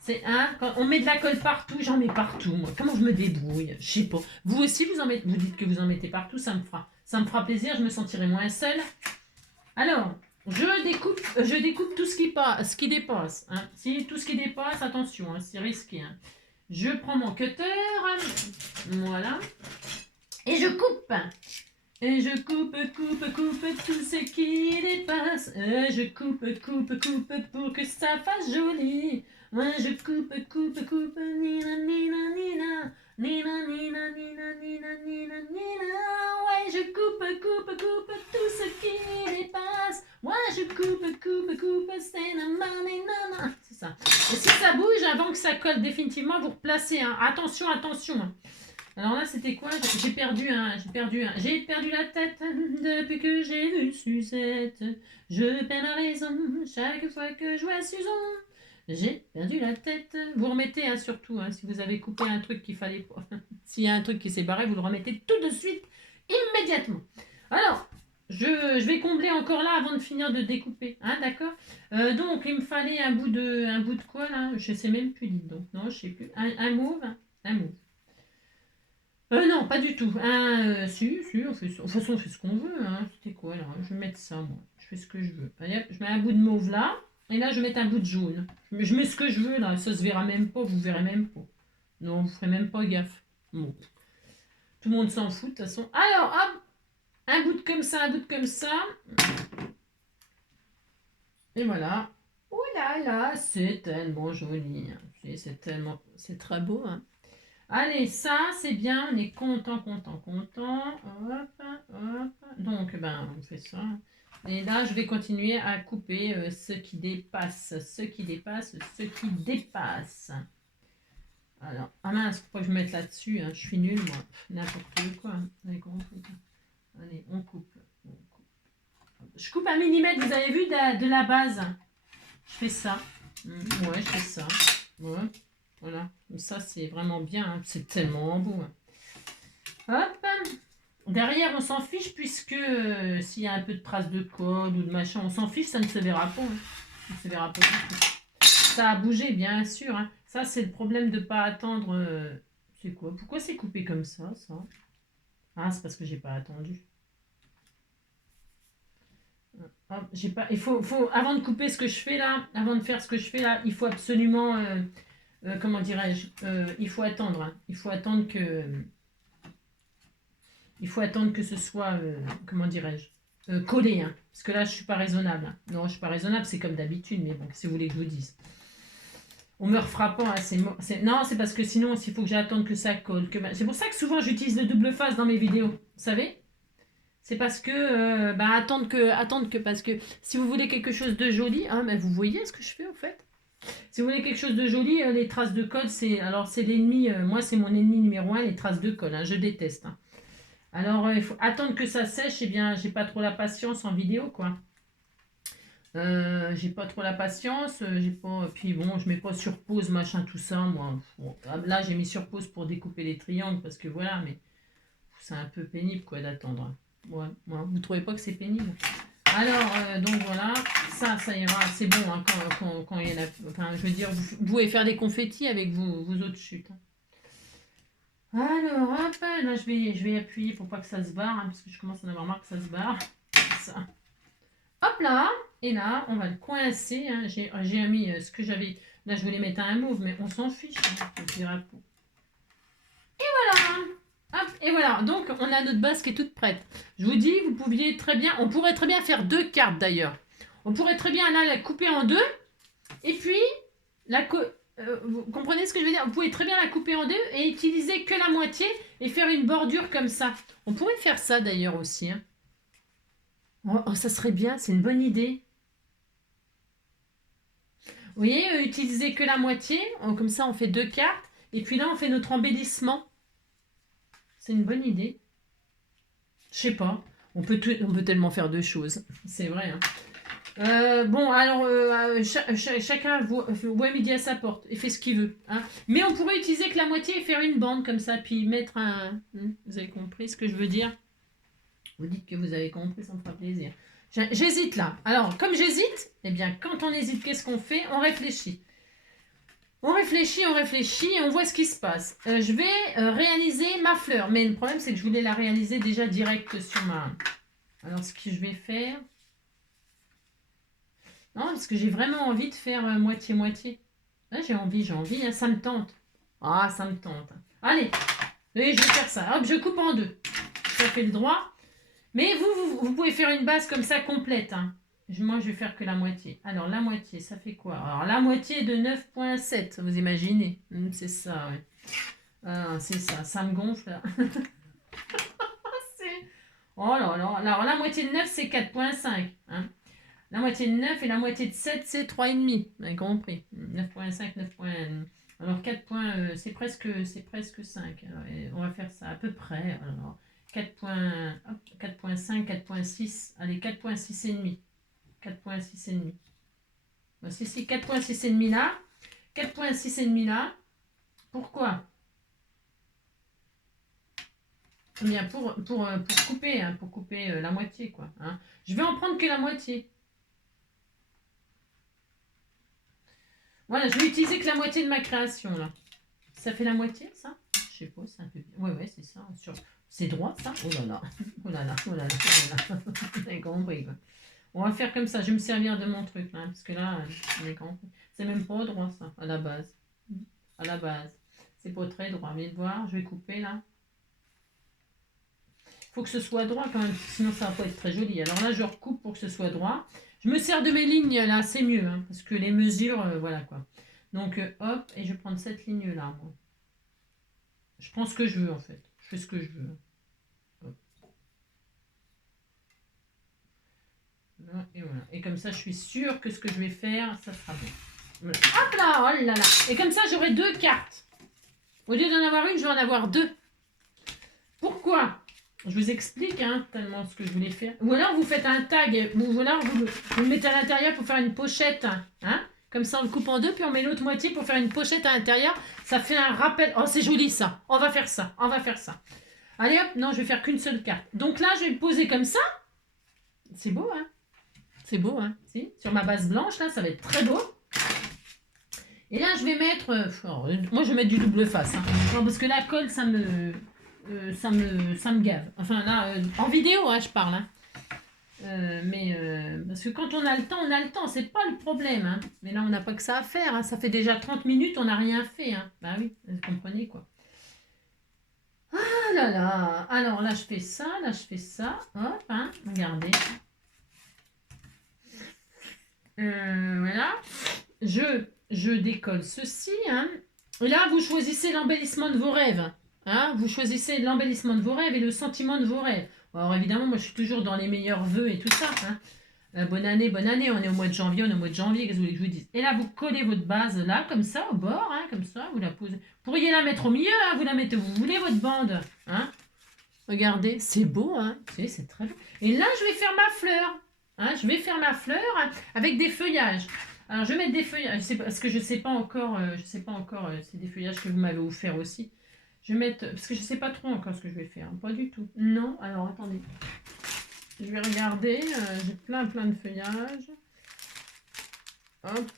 C'est quand on met de la colle partout, j'en mets partout, moi. Comment je me débrouille? Je sais pas. Vous aussi, vous dites que vous en mettez partout, ça me fera plaisir, je me sentirai moins seule. Alors, je découpe tout ce qui dépasse. Hein. Si tout ce qui dépasse, attention, hein, c'est risqué. Hein. Je prends mon cutter, voilà, et je coupe. Et je coupe tout ce qui dépasse. Et je coupe pour que ça fasse joli. Ouais, je coupe, nina, nina, nina. Nina, nina, nina, nina, nina, nina. Ouais, je coupe tout ce qui dépasse. Ouais, je coupe, c'est nanana. C'est ça. Et si ça bouge, avant que ça colle définitivement, vous replacez. Hein. Attention. Hein. Alors là, c'était quoi? J'ai perdu la tête depuis que j'ai vu Suzette. Je perds la raison chaque fois que je vois Susan. J'ai perdu la tête. Vous remettez, hein, surtout, hein, si vous avez coupé un truc qu'il fallait pas. S'il y a un truc qui s'est barré, vous le remettez tout de suite, immédiatement. Alors, je vais combler encore là avant de finir de découper. Hein, d'accord. Donc, il me fallait un bout de quoi, là? Je sais même plus, dites donc. Non, je sais plus. Un mauve. Un mauve. Non, pas du tout. Si, on fait ça. De toute façon, on fait ce qu'on veut. Hein. C'était quoi, là? Je vais mettre ça, moi. Je fais ce que je veux. Allez, hop, je mets un bout de mauve là. Et là, je vais mettre un bout de jaune. Je mets ce que je veux, là. Ça se verra même pas. Vous verrez même pas. Non, vous ferez même pas gaffe. Bon. Tout le monde s'en fout, de toute façon. Alors, hop. Un bout de comme ça, un bout de comme ça. Et voilà. Oh là là, c'est tellement joli. Hein. C'est très beau, hein. Allez, ça, c'est bien, on est content. Hop. Donc, on fait ça. Et là, je vais continuer à couper ce qui dépasse, ce qui dépasse, ce qui dépasse. Alors, ah mince, faut pas que je me mette là-dessus, hein. Je suis nulle, moi. N'importe quoi. Allez, allez, on coupe. Je coupe 1 millimètre, vous avez vu, de la base. Je fais ça. Ouais, je fais ça. Ouais, voilà. Ça, c'est vraiment bien, hein. C'est tellement beau. Hop. Derrière, on s'en fiche puisque s'il y a un peu de traces de code ou de machin, on s'en fiche, ça ne se verra pas. Hein. Ça ne se verra pas du tout. Ça a bougé, bien sûr. Hein. Ça, c'est le problème de ne pas attendre. C'est quoi? Pourquoi c'est coupé comme ça? Ah, c'est parce que j'ai pas attendu. Hop, j'ai pas. Il faut, avant de couper ce que je fais là, avant de faire ce que je fais là, il faut absolument. Comment dirais-je? Il faut attendre. Hein. Il faut attendre que. Il faut attendre que ce soit, comment dirais-je, collé. Hein. Parce que là, je ne suis pas raisonnable. Hein. Non, je ne suis pas raisonnable, c'est comme d'habitude, mais bon, si vous voulez que je vous dise. On meurt frappant, hein, non, c'est parce que sinon, il faut que j'attende que ça colle. C'est pour ça que souvent, j'utilise le double face dans mes vidéos. Vous savez? C'est parce que, attendre que, parce que si vous voulez quelque chose de joli, hein, ben, vous voyez ce que je fais, en fait. Si vous voulez quelque chose de joli, les traces de code, c'est l'ennemi, moi, c'est mon ennemi numéro 1, les traces de code. Hein, je déteste. Hein. Alors, il faut attendre que ça sèche. Eh bien, j'ai pas trop la patience en vidéo, quoi. J'ai pas trop la patience. J'ai pas. Puis bon, je mets pas sur pause, machin, tout ça. Moi, bon, là, j'ai mis sur pause pour découper les triangles parce que voilà, mais c'est un peu pénible, quoi, d'attendre. Ouais, vous trouvez pas que c'est pénible? Alors, donc voilà, ça ira. C'est bon hein, quand il y en a. Enfin, je veux dire, vous pouvez faire des confettis avec vos autres chutes. Hein. Alors, hop, là je vais appuyer pour pas que ça se barre, hein, parce que je commence à en avoir marre que ça se barre. Ça. Hop là, et là, on va le coincer. Hein. J'ai mis ce que j'avais. Là, je voulais mettre un mauve, mais on s'en fiche. Hein, et voilà. Hop, et voilà. Donc, on a notre base qui est toute prête. Je vous dis, vous pouviez très bien. On pourrait très bien faire 2 cartes d'ailleurs. On pourrait très bien là la couper en 2. Et puis, vous comprenez ce que je veux dire? Vous pouvez très bien la couper en 2 et utiliser que la moitié et faire une bordure comme ça. On pourrait faire ça d'ailleurs aussi. Hein. Oh, ça serait bien, c'est une bonne idée. Vous voyez, utiliser que la moitié, comme ça on fait 2 cartes, et puis là on fait notre embellissement. C'est une bonne idée. Je sais pas, on peut tellement faire 2 choses, c'est vrai. Hein. Bon, alors chacun voit midi à sa porte et fait ce qu'il veut. Hein. Mais on pourrait utiliser que la moitié et faire une bande comme ça, puis mettre un... Vous avez compris ce que je veux dire? Vous dites que vous avez compris, ça me fera plaisir. J'hésite là. Alors, comme j'hésite, eh bien, quand on hésite, qu'est-ce qu'on fait? On réfléchit. On réfléchit et on voit ce qui se passe. Je vais réaliser ma fleur. Mais le problème, c'est que je voulais la réaliser déjà direct sur ma... Alors, ce que je vais faire... Non, parce que j'ai vraiment envie de faire moitié-moitié. Là, j'ai envie, hein, ça me tente. Ah, ça me tente. Allez, je vais faire ça. Hop, je coupe en 2. Ça fait le droit. Mais vous pouvez faire une base comme ça complète. Hein. Moi, je vais faire que la moitié. Alors, la moitié, ça fait quoi? Alors, la moitié de 9,7, vous imaginez? C'est ça, oui. Ah, c'est ça, ça me gonfle. Là. Oh là là. Alors, la moitié de 9, c'est 4,5. Hein. La moitié de 9 et la moitié de 7, c'est 3,5. Vous avez compris. 9,5, 9. Alors, 4 points, c'est presque 5. Alors, on va faire ça à peu près. Alors, 4.5, 4.6. Allez, 4.6 et demi. 4.6 et demi. Bon, si, 4.6 et demi là. 4.6 et demi là. Pourquoi? Eh bien, pour couper, hein, pour couper la moitié, quoi. Hein. Je vais en prendre que la moitié. Voilà, je vais utiliser que la moitié de ma création, là. Ça fait la moitié, ça? Je sais pas, c'est un peu... Ouais, c'est ça. C'est droit, ça? Oh là là. Oh là là, oh là là, oh là là. Vous avez compris, quoi. On va faire comme ça. Je vais me servir de mon truc, là. Parce que là, c'est même pas droit, ça, à la base. À la base. C'est pas très droit. Mais voir, je vais couper, là. Il faut que ce soit droit, quand même. Sinon, ça va pas être très joli. Alors là, je recoupe pour que ce soit droit. Je me sers de mes lignes, là. C'est mieux, hein, parce que les mesures, voilà, quoi. Donc, hop. Et je vais prendre cette ligne-là, moi. Je prends ce que je veux, en fait. Je fais ce que je veux. Hop. Et comme ça, je suis sûre que ce que je vais faire, ça sera bon. Voilà. Hop là, oh là là. Et comme ça, j'aurai 2 cartes. Au lieu d'en avoir une, je vais en avoir 2. Pourquoi? Je vous explique tellement ce que je voulais faire. Ou alors vous faites un tag, ou alors vous le mettez à l'intérieur pour faire une pochette. Comme ça, on le coupe en 2, puis on met l'autre moitié pour faire une pochette à l'intérieur. Ça fait un rappel. Oh, c'est joli ça. On va faire ça. On va faire ça. Allez hop, non, je vais faire qu'une seule carte. Donc là, je vais le poser comme ça. C'est beau, C'est beau, Si, sur ma base blanche, là, ça va être très beau. Et là, je vais mettre... moi, je vais mettre du double face. Non, parce que la colle, ça me gave. Enfin, là, en vidéo, je parle. Parce que quand on a le temps, c'est pas le problème. Mais là, on n'a pas que ça à faire. Ça fait déjà 30 minutes, on n'a rien fait. Bah oui, vous comprenez, quoi. Ah là là. Alors, là, je fais ça, là, je fais ça. Hop, regardez. Voilà. Je décolle ceci. Et là, vous choisissez l'embellissement de vos rêves. Vous choisissez l'embellissement de vos rêves et le sentiment de vos rêves. Alors évidemment, moi je suis toujours dans les meilleurs vœux et tout ça. Bonne année, on est au mois de janvier, qu'est-ce que vous voulez que je vous dise? Et là, vous collez votre base là, comme ça, au bord, comme ça, vous la posez. Vous pourriez la mettre au milieu, vous la mettez où vous voulez, votre bande. Regardez, c'est beau, c'est très beau. Et là, je vais faire ma fleur. Je vais faire ma fleur avec des feuillages. Alors, je vais mettre des feuillages, parce que je ne sais pas encore, c'est des feuillages que vous m'avez offert aussi. Je vais mettre, parce que je ne sais pas trop encore ce que je vais faire, pas du tout. Non, alors attendez. Je vais regarder, j'ai plein de feuillages. Hop.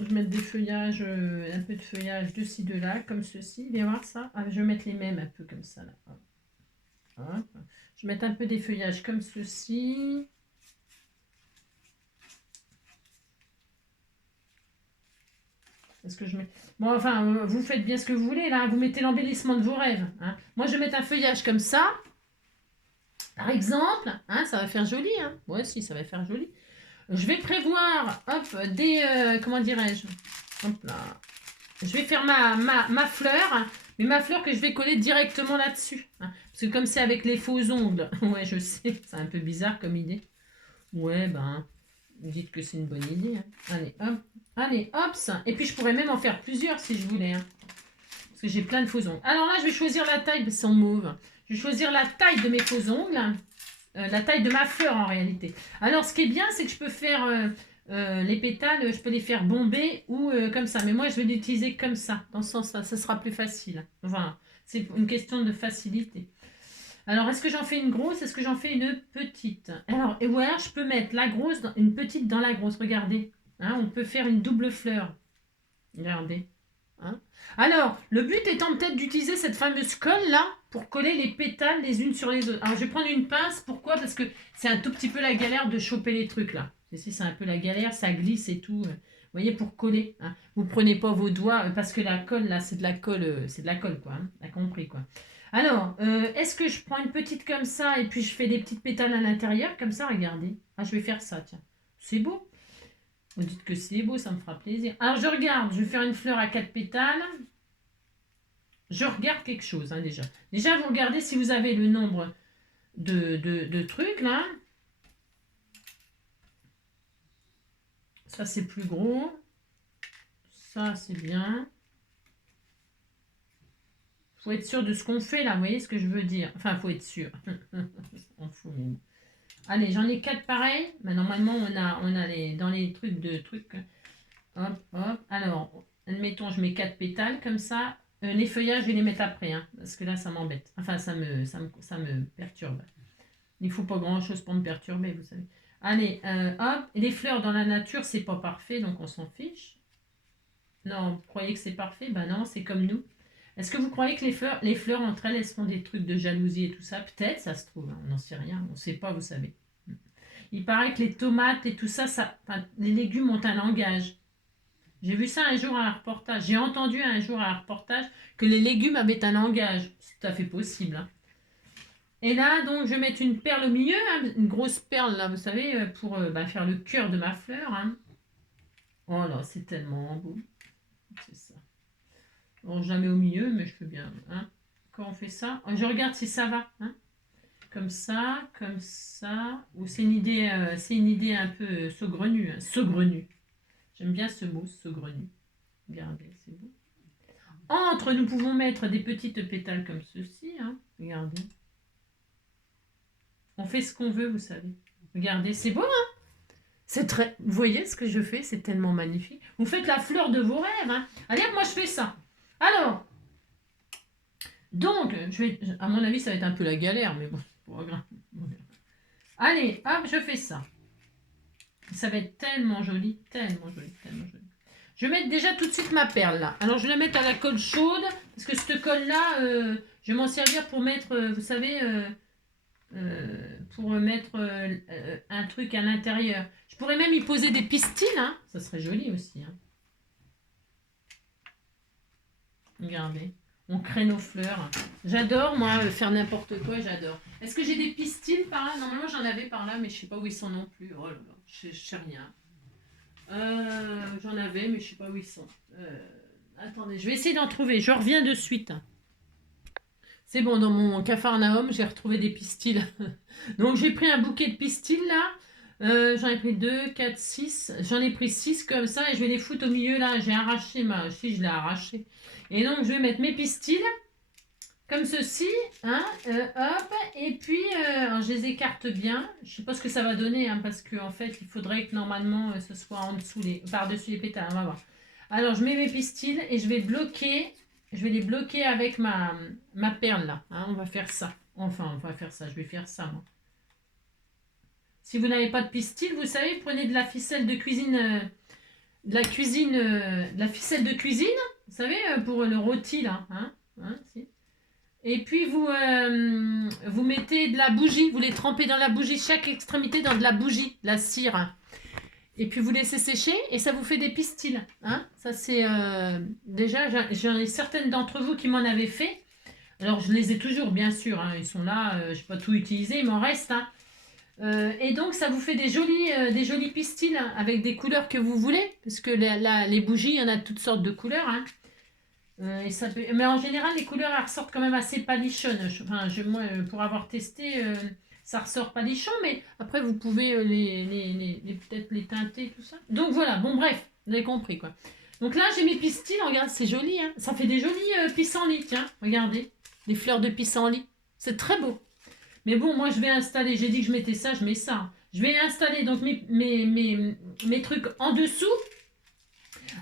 Je vais mettre des feuillages, un peu de feuillage de ci, de là, comme ceci. Viens voir ça. Je vais mettre les mêmes un peu comme ça, là. Hop. Je vais mettre un peu des feuillages comme ceci. Est-ce que je mets... Bon, enfin, vous faites bien ce que vous voulez, là. Vous mettez l'embellissement de vos rêves. Moi, je vais mettre un feuillage comme ça. Par exemple, ça va faire joli. Ouais, si, ça va faire joli. Je vais prévoir, hop, des... comment dirais-je? Hop là. Je vais faire ma fleur, mais ma fleur que je vais coller directement là-dessus. Parce que comme c'est avec les faux ongles, ouais, je sais, c'est un peu bizarre comme idée. Ouais, vous dites que c'est une bonne idée. Allez, hop, et puis je pourrais même en faire plusieurs si je voulais. Parce que j'ai plein de faux ongles. Alors là, je vais choisir la taille, parce qu'ils sont mauves. Je vais choisir la taille de mes faux ongles. La taille de ma fleur en réalité. Alors ce qui est bien, c'est que je peux faire les pétales, je peux les faire bomber ou comme ça. Mais moi, je vais l'utiliser comme ça, dans ce sens-là. Ça sera plus facile. Voilà, c'est une question de facilité. Alors, est-ce que j'en fais une grosse? Est-ce que j'en fais une petite? Alors, ou alors, je peux mettre la grosse, une petite dans la grosse. Regardez. On peut faire une double fleur. Regardez. Alors, le but étant peut-être d'utiliser cette fameuse colle là pour coller les pétales les unes sur les autres. Alors, je vais prendre une pince. Pourquoi? Parce que c'est un tout petit peu la galère de choper les trucs là. Ici, c'est un peu la galère, ça glisse et tout. Vous voyez, pour coller. Vous prenez pas vos doigts parce que la colle là, c'est de la colle, quoi. T'as compris, quoi. Alors, est-ce que je prends une petite comme ça et puis je fais des petites pétales à l'intérieur comme ça? Regardez. Je vais faire ça, tiens. C'est beau. Vous dites que c'est beau, ça me fera plaisir. Alors, je regarde. Je vais faire une fleur à 4 pétales. Je regarde quelque chose, déjà. Déjà, vous regardez si vous avez le nombre de trucs, là. Ça, c'est plus gros. Ça, c'est bien. Il faut être sûr de ce qu'on fait, là. Vous voyez ce que je veux dire? Enfin, il faut être sûr. On fout, mais... Allez, j'en ai 4 pareils. Mais normalement, on a dans les trucs de trucs. Hop, hop. Alors, admettons, je mets 4 pétales comme ça. Les feuillages, je vais les mettre après. Parce que là, ça m'embête. Enfin, ça me perturbe. Il ne faut pas grand-chose pour me perturber, vous savez. Allez, hop. Et les fleurs dans la nature, c'est pas parfait, donc on s'en fiche. Non, vous croyez que c'est parfait? Ben non, c'est comme nous. Est-ce que vous croyez que les fleurs entre elles font des trucs de jalousie et tout ça? Peut-être, ça se trouve. On n'en sait rien. On ne sait pas, vous savez. Il paraît que les tomates et tout ça, les légumes ont un langage. J'ai vu ça un jour à un reportage. J'ai entendu un jour à un reportage que les légumes avaient un langage. C'est tout à fait possible. Et là, donc, je vais mettre une perle au milieu, une grosse perle, là, vous savez, pour faire le cœur de ma fleur. Oh là, c'est tellement beau. C'est ça. Bon, je la mets au milieu, mais je peux bien. Quand on fait ça, je regarde si ça va. comme ça, ou c'est une idée un peu saugrenue, hein, saugrenue. J'aime bien ce mot, saugrenue. Regardez, c'est beau. Entre, nous pouvons mettre des petites pétales comme ceci, hein. Regardez. On fait ce qu'on veut, vous savez. Regardez, c'est beau, hein? C'est très... Vous voyez ce que je fais? C'est tellement magnifique. Vous faites la fleur de vos rêves, hein? Allez, moi, je fais ça. Alors, donc, à mon avis, ça va être un peu la galère, mais bon, allez, hop, je fais ça. Ça va être tellement joli, tellement joli, tellement joli. Je vais mettre déjà tout de suite ma perle, là. Alors, je vais la mettre à la colle chaude, parce que cette colle-là, je vais m'en servir pour mettre, vous savez... pour mettre un truc à l'intérieur. Je pourrais même y poser des pistils, hein. Ça serait joli aussi. Hein. Regardez, on crée nos fleurs. J'adore, moi, faire n'importe quoi, j'adore. Est-ce que j'ai des pistils par là? Normalement, j'en avais par là, mais je sais pas où ils sont non plus. Oh là là, je sais rien. J'en avais, mais je sais pas où ils sont. Attendez, je vais essayer d'en trouver. Je reviens de suite. C'est bon, dans mon Capharnaüm, j'ai retrouvé des pistils. Donc, j'ai pris un bouquet de pistils, là. J'en ai pris 2, 4, 6. J'en ai pris 6 comme ça et je vais les foutre au milieu, là. J'ai arraché ma... Si, je l'ai arraché. Et donc, je vais mettre mes pistils comme ceci. Hein, hop. Et puis, je les écarte bien. Je sais pas ce que ça va donner, hein, parce qu'en fait, il faudrait que normalement, ce soit en dessous, par-dessus les pétales. On va voir. Alors, je mets mes pistils et je vais bloquer... Je vais les bloquer avec ma perle là. Hein, on va faire ça. Enfin, on va faire ça. Je vais faire ça, moi. Si vous n'avez pas de pistil, vous savez, prenez de la ficelle de cuisine. De la ficelle de cuisine. Vous savez, pour le rôti là. Si. Et puis, vous mettez de la bougie. Vous les trempez dans la bougie. Chaque extrémité dans de la bougie. La cire. Et puis vous laissez sécher et ça vous fait des pistils. Hein, ça c'est déjà, j'en ai certaines d'entre vous qui m'en avaient fait. Alors je les ai toujours bien sûr. Hein, ils sont là, je n'ai pas tout utilisé, il m'en reste. Hein. Et donc ça vous fait des jolis pistils hein, avec des couleurs que vous voulez. Parce que les bougies, il y en a toutes sortes de couleurs. Hein. Mais en général, les couleurs elles ressortent quand même assez palichonnes. Moi, pour avoir testé... ça ressort pas lichon, mais après vous pouvez peut-être les teinter, tout ça. Donc voilà, bon bref, vous avez compris quoi. Donc là j'ai mes pistils, regarde, c'est joli, hein. Ça fait des jolis pissenlits, tiens, regardez, des fleurs de pissenlit. C'est très beau. Mais bon, moi je vais installer, j'ai dit que je mettais ça, je mets ça. Je vais installer donc mes trucs en dessous.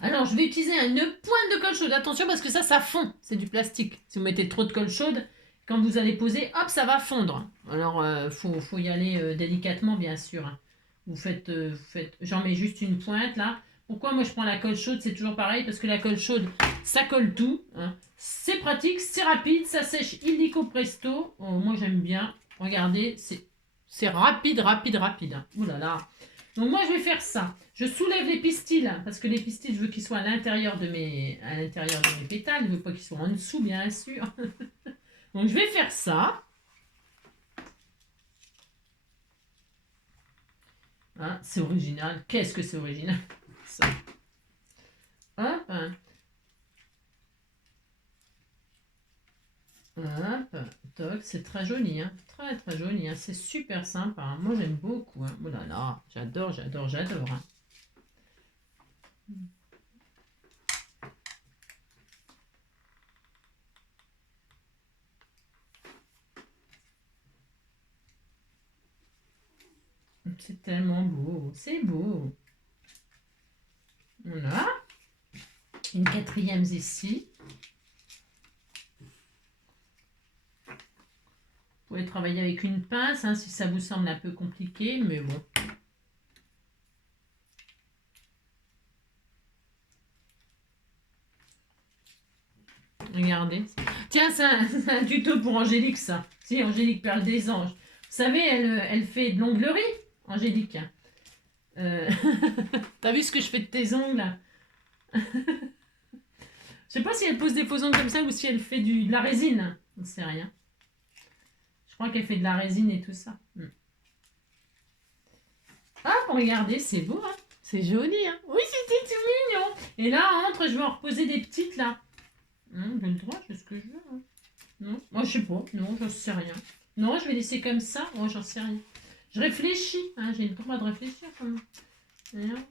Alors je vais utiliser une pointe de colle chaude, attention parce que ça fond, c'est du plastique. Si vous mettez trop de colle chaude, quand vous allez poser, hop, ça va fondre. Alors, faut y aller délicatement, bien sûr. Hein. Vous faites, j'en mets juste une pointe, là. Pourquoi moi, je prends la colle chaude? C'est toujours pareil, parce que la colle chaude, ça colle tout. Hein. C'est pratique, c'est rapide, ça sèche illico presto. Oh, moi, j'aime bien. Regardez, c'est rapide. Hein. Ouh là là. Donc, moi, je vais faire ça. Je soulève les pistils, hein, parce que les pistils, je veux qu'ils soient à l'intérieur de mes pétales. Je veux pas qu'ils soient en dessous, bien sûr. Donc, je vais faire ça. Hein, c'est original. Qu'est-ce que c'est original? Ça. Hop. Hop. Toc. C'est très joli. Hein. Très, très joli. Hein. C'est super sympa. Hein. Moi, j'aime beaucoup. Hein. Oh là là. J'adore. Hein. C'est tellement beau. C'est beau. Voilà. Une quatrième ici. Vous pouvez travailler avec une pince hein, si ça vous semble un peu compliqué, mais bon. Regardez. Tiens, c'est un tuto pour Angélique, ça. Si, Angélique Perle des Anges. Vous savez, elle fait de l'onglerie, Angélique. T'as vu ce que je fais de tes ongles? Je sais pas si elle pose des faux ongles comme ça ou si elle fait de la résine. On ne sait rien. Je crois qu'elle fait de la résine et tout ça. Hop, regardez, c'est beau, hein. C'est joli, hein. Oui, c'était tout mignon. Et là, entre, je vais en reposer des petites, là. J'ai le droit, je fais ce que je veux. Hein. Non, moi, je sais pas. Non, je sais rien. Non, je vais laisser comme ça. Oh, j'en sais rien. Je réfléchis. Hein, j'ai le droit de réfléchir quand même. Hein.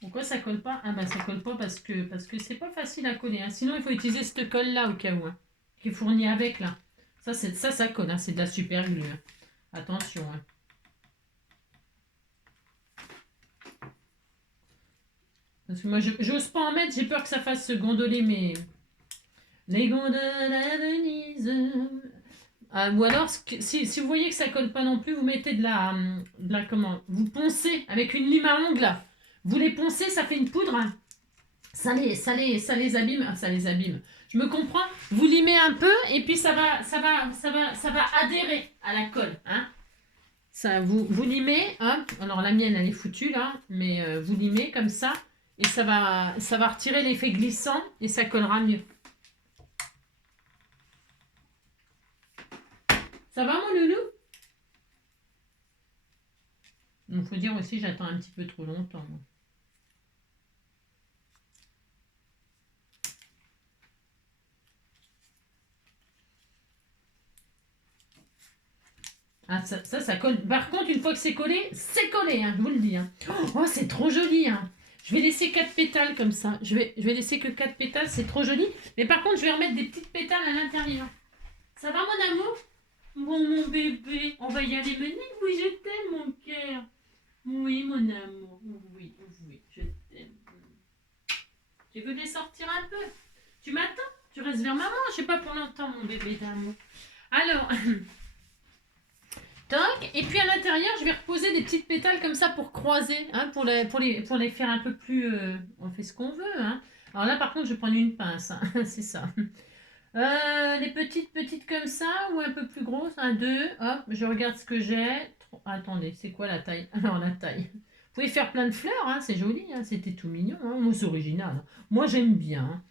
Pourquoi ça colle pas? Ah bah ça colle pas parce que c'est pas facile à coller. Hein. Sinon, il faut utiliser cette colle là au cas où. Hein, qui est fournie avec là. Ça colle. Hein. C'est de la super glue. Hein. Attention. Hein. Parce que moi, j'ose pas en mettre. J'ai peur que ça fasse se gondoler les gondoles à Venise. Ah, ou alors, si vous voyez que ça colle pas non plus, vous mettez de la comment? Vous poncez avec une lime à ongles. Vous les poncez, ça fait une poudre. Hein. Ça les abîme. Ah, ça les abîme. Je me comprends. Vous limez un peu et puis ça va adhérer à la colle. Hein. Ça, vous limez. Hein. Alors la mienne, elle est foutue là, mais vous limez comme ça et ça va retirer l'effet glissant et ça collera mieux. Ça va mon loulou? Il faut dire aussi, j'attends un petit peu trop longtemps. Moi. Ah, ça colle. Par contre, une fois que c'est collé, hein, je vous le dis. Hein. Oh, c'est trop joli. Hein. Je vais laisser 4 pétales comme ça. Je vais laisser que 4 pétales, c'est trop joli. Mais par contre, je vais remettre des petites pétales à l'intérieur. Ça va mon amour? Bon, mon bébé, on va y aller mener. Oui, je t'aime, mon cœur. Oui, mon amour. Oui, je t'aime. Tu veux les sortir un peu? Tu m'attends? Tu restes vers maman? Je sais pas pour longtemps, mon bébé d'amour. Alors, toc. Et puis à l'intérieur, je vais reposer des petites pétales comme ça pour croiser, hein, pour les faire un peu plus... on fait ce qu'on veut. Hein. Alors là, par contre, je vais prendre une pince. Hein, c'est ça. Les petites comme ça ou un peu plus grosses. 1, 2, hop, je regarde ce que j'ai. Attendez, c'est quoi la taille? Alors la taille. Vous pouvez faire plein de fleurs, hein, c'est joli, hein, c'était tout mignon. Hein. Moi, c'est original. Hein. Moi, j'aime bien. Hein.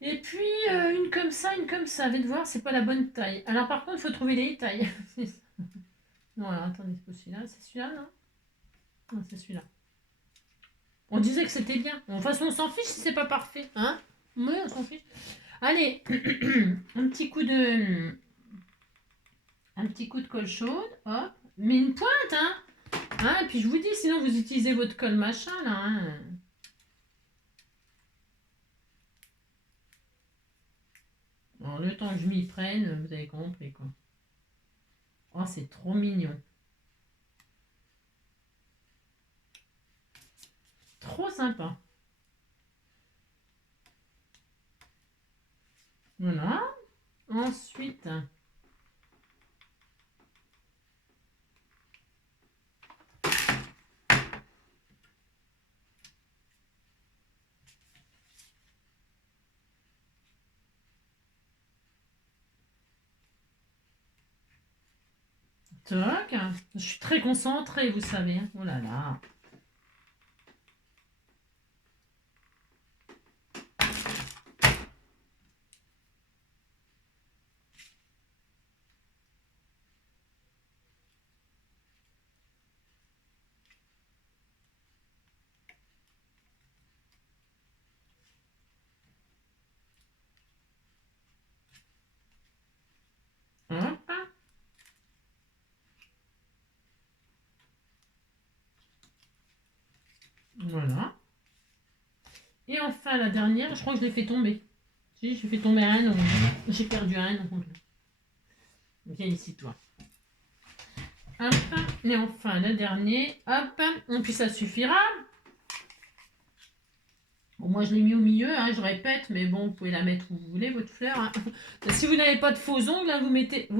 Et puis, une comme ça, Allez de voir, c'est pas la bonne taille. Alors par contre, il faut trouver les tailles. Non, alors, attendez, c'est pas celui-là. C'est celui-là, non? Non, c'est celui-là. On disait que c'était bien. De toute façon, on s'en fiche si c'est pas parfait. Hein? Oui, on s'en fiche. Allez, un petit coup de colle chaude, hop, mais une pointe, hein, et puis je vous dis, sinon vous utilisez votre colle machin, là, hein. Alors, le temps que je m'y prenne, vous avez compris, quoi. Oh, c'est trop mignon. Trop sympa. Voilà. Ensuite... Toc. Je suis très concentrée, vous savez. Oh là là. Hop. Voilà. Et enfin, la dernière, je crois que je l'ai fait tomber. Si, j'ai fait tomber un ongle. J'ai perdu un ongle. Viens ici, toi. Hop. Et enfin, le dernier. Hop. Et puis, ça suffira. Bon, moi, je l'ai mis au milieu, hein, je répète, mais bon, vous pouvez la mettre où vous voulez, votre fleur. Hein. Si vous n'avez pas de faux ongles, hein, vous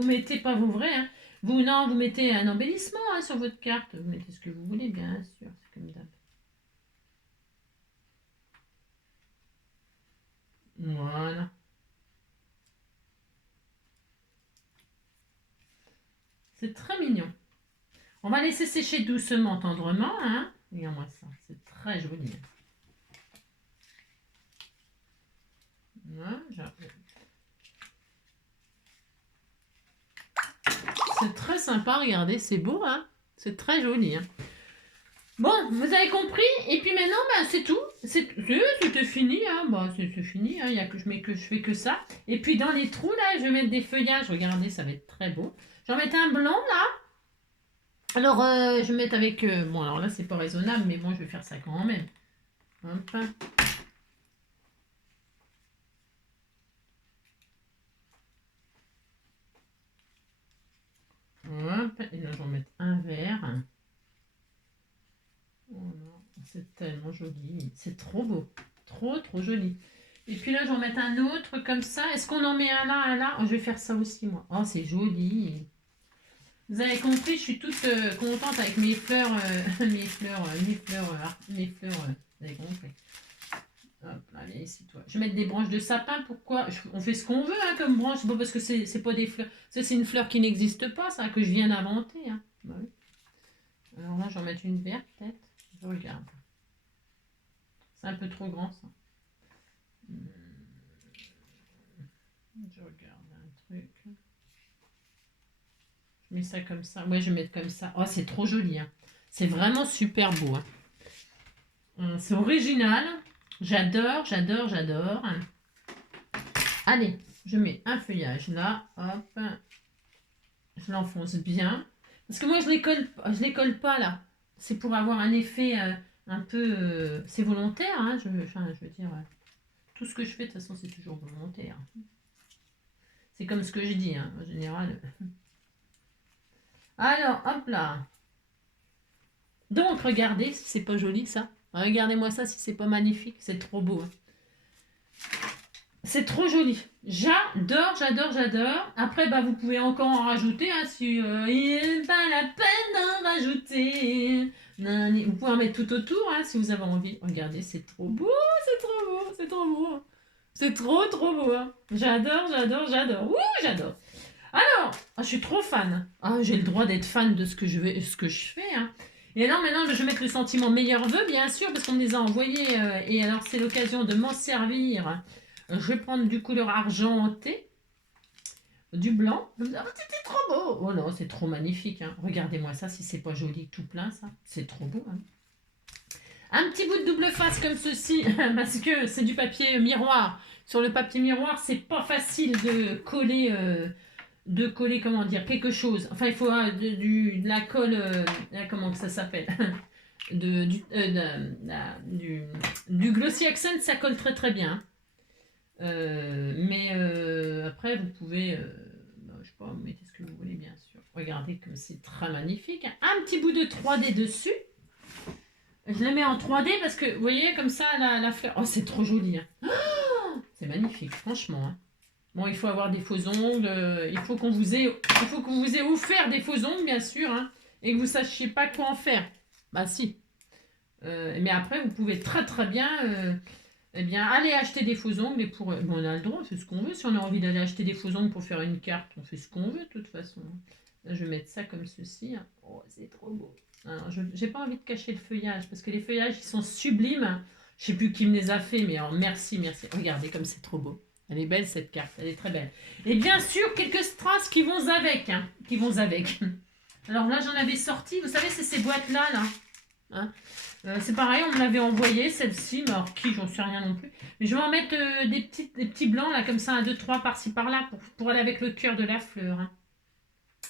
mettez pas vos vrais. Hein. Vous mettez un embellissement hein, sur votre carte. Vous mettez ce que vous voulez, bien sûr. C'est comme d'hab. Voilà. C'est très mignon. On va laisser sécher doucement, tendrement. Hein. Regarde-moi ça, c'est très joli. Voilà, c'est très sympa, regardez, c'est beau, hein. C'est très joli. Hein. Bon, vous avez compris. Et puis maintenant, bah, c'est tout. C'était fini. Hein. Bah, c'est fini. Hein. Il y a que je fais que ça. Et puis dans les trous, là, je vais mettre des feuillages. Regardez, ça va être très beau. J'en mets un blanc, là. Alors, je vais mettre avec... bon, alors là, c'est pas raisonnable, mais bon, je vais faire ça quand même. Hop. Hop. Et là, je vais mettre un vert. Voilà. C'est tellement joli. C'est trop beau. Trop, trop joli. Et puis là, je vais en mettre un autre comme ça. Est-ce qu'on en met un là, un là? Oh, je vais faire ça aussi, moi. Oh, c'est joli. Vous avez compris, je suis toute contente avec mes fleurs, mes fleurs. Vous avez compris. Hop, allez, ici, toi. Je vais mettre des branches de sapin. Pourquoi? On fait ce qu'on veut hein, comme branche. C'est pas parce que c'est pas des fleurs. Ça, c'est une fleur qui n'existe pas, ça, que je viens d'inventer. Hein. Bah oui. Alors là, je vais en mettre une verte, peut-être. Je regarde. C'est un peu trop grand, ça. Je regarde un truc. Je mets ça comme ça. Ouais, je vais mettre comme ça. Oh, c'est trop joli. Hein. C'est vraiment super beau. Hein. C'est original. J'adore, j'adore, j'adore. Allez, je mets un feuillage là. Hop. Je l'enfonce bien. Parce que moi, je les colle pas là. C'est pour avoir un effet un peu... c'est volontaire. Hein, je veux dire... tout ce que je fais, de toute façon, c'est toujours volontaire. C'est comme ce que je dis, hein, en général. Alors, hop là. Donc, regardez si c'est pas joli, ça. Regardez-moi ça si c'est pas magnifique. C'est trop beau. Hein. C'est trop joli. J'adore, j'adore, j'adore. Après, bah, vous pouvez encore en rajouter. Hein, si il n'est pas la peine d'en rajouter. Vous pouvez en mettre tout autour hein, si vous avez envie. Regardez, c'est trop beau, c'est trop beau, c'est trop beau. C'est trop, trop beau. Hein. J'adore, j'adore, j'adore. Ouh, j'adore. Alors, je suis trop fan. Ah, j'ai le droit d'être fan de ce que je fais. Hein. Et alors maintenant, je vais mettre le sentiment meilleur vœu, bien sûr, parce qu'on me les a envoyés. Et alors, c'est l'occasion de m'en servir. Je vais prendre du couleur argenté, du blanc. Oh, c'était trop beau. Oh non, c'est trop magnifique. Hein. Regardez-moi ça, si c'est pas joli, tout plein, ça. C'est trop beau. Hein. Un petit bout de double face comme ceci, parce que c'est du papier miroir. Sur le papier miroir, c'est pas facile de coller, comment dire, quelque chose. Enfin, il faut de la colle, comment que ça s'appelle du glossy accent, ça colle très très bien. Mais après, vous pouvez, je sais pas, vous mettez ce que vous voulez, bien sûr. Regardez comme c'est très magnifique. Un petit bout de 3D dessus. Je le mets en 3D parce que, vous voyez, comme ça, la fleur... Oh, c'est trop joli. Hein. Oh, c'est magnifique, franchement. Hein. Bon, il faut avoir des faux ongles. Il faut qu'on vous ait offert des faux ongles, bien sûr. Hein, et que vous sachiez pas quoi en faire. Bah si. Mais après, vous pouvez très très bien... eh bien, aller acheter des faux ongles et pour... Bon, on a le droit, on fait ce qu'on veut. Si on a envie d'aller acheter des faux ongles pour faire une carte, on fait ce qu'on veut de toute façon. Là, je vais mettre ça comme ceci. Hein. Oh, c'est trop beau. Alors, je n'ai pas envie de cacher le feuillage parce que les feuillages, ils sont sublimes. Je ne sais plus qui me les a fait, mais alors merci, merci. Regardez comme c'est trop beau. Elle est belle cette carte, elle est très belle. Et bien sûr, quelques strass qui vont avec. Hein, qui vont avec. Alors là, j'en avais sorti. Vous savez, c'est ces boîtes-là. Là. Hein c'est pareil, on me l'avait envoyé, celle-ci, mais alors qui, j'en sais rien non plus. Mais je vais en mettre des petits blancs, là, comme ça, 1, 2, 3 par-ci, par-là, pour aller avec le cœur de la fleur. Hein.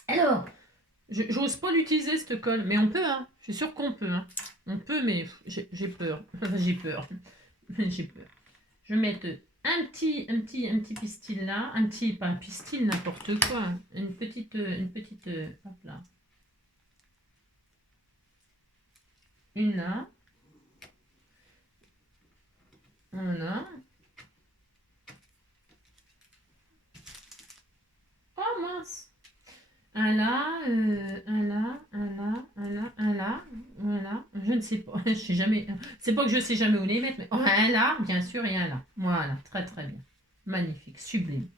Alors, j'ose pas l'utiliser, cette colle, mais on peut, hein. Je suis sûre qu'on peut. Hein. On peut, mais j'ai peur. J'ai peur. J'ai peur. Je vais mettre un petit pistil là, pas un pistil, n'importe quoi. Hein. Une petite, hop là. Une là. Voilà. Oh mince. Un là, un là, un là, un là, un là. Voilà. Je ne sais pas. Je sais jamais. C'est pas que je sais jamais où les mettre, mais oh, un là, bien sûr, et un là. Voilà. Très très bien. Magnifique. Sublime.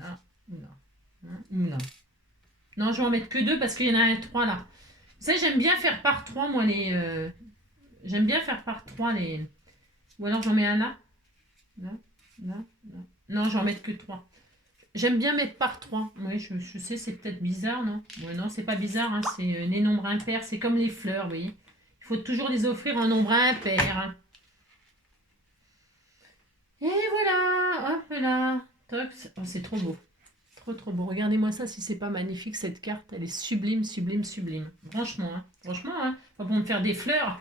Là, là. Non, je vais en mettre que 2 parce qu'il y en a un 3 là. Vous savez, j'aime bien faire par 3, moi, les... J'aime bien faire par 3 les... Ou alors j'en mets un là. Là, là, là. Non, j'en mets que 3. J'aime bien mettre par 3. Oui, je sais, c'est peut-être bizarre, non? Ouais, non, c'est pas bizarre, hein, c'est les nombres impairs. C'est comme les fleurs, vous voyez. Il faut toujours les offrir en nombre impair. Et voilà, hop là. Tox. Oh, c'est trop beau. Trop beau. Regardez-moi ça si c'est pas magnifique cette carte. Elle est sublime, sublime, sublime. Franchement, hein. Franchement, hein. Pas pour me faire des fleurs.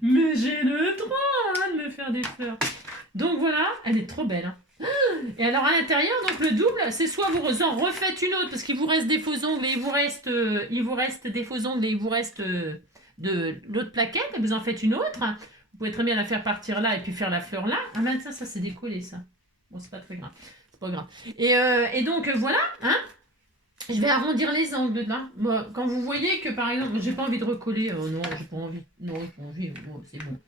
Mais j'ai le droit hein, de me faire des fleurs. Donc voilà, elle est trop belle. Hein. Et alors à l'intérieur, donc le double, c'est soit vous en refaites une autre parce qu'il vous reste des faux ongles et il vous reste des faux ongles et il vous reste de l'autre plaquette et vous en faites une autre. Vous pouvez très bien la faire partir là et puis faire la fleur là. Ah ben ça c'est décollé ça. Bon c'est pas très grave, c'est pas grave. Et donc voilà, hein. Je vais arrondir les angles là. Moi, quand vous voyez que par exemple, j'ai pas envie de recoller, non j'ai pas envie, oh, c'est bon.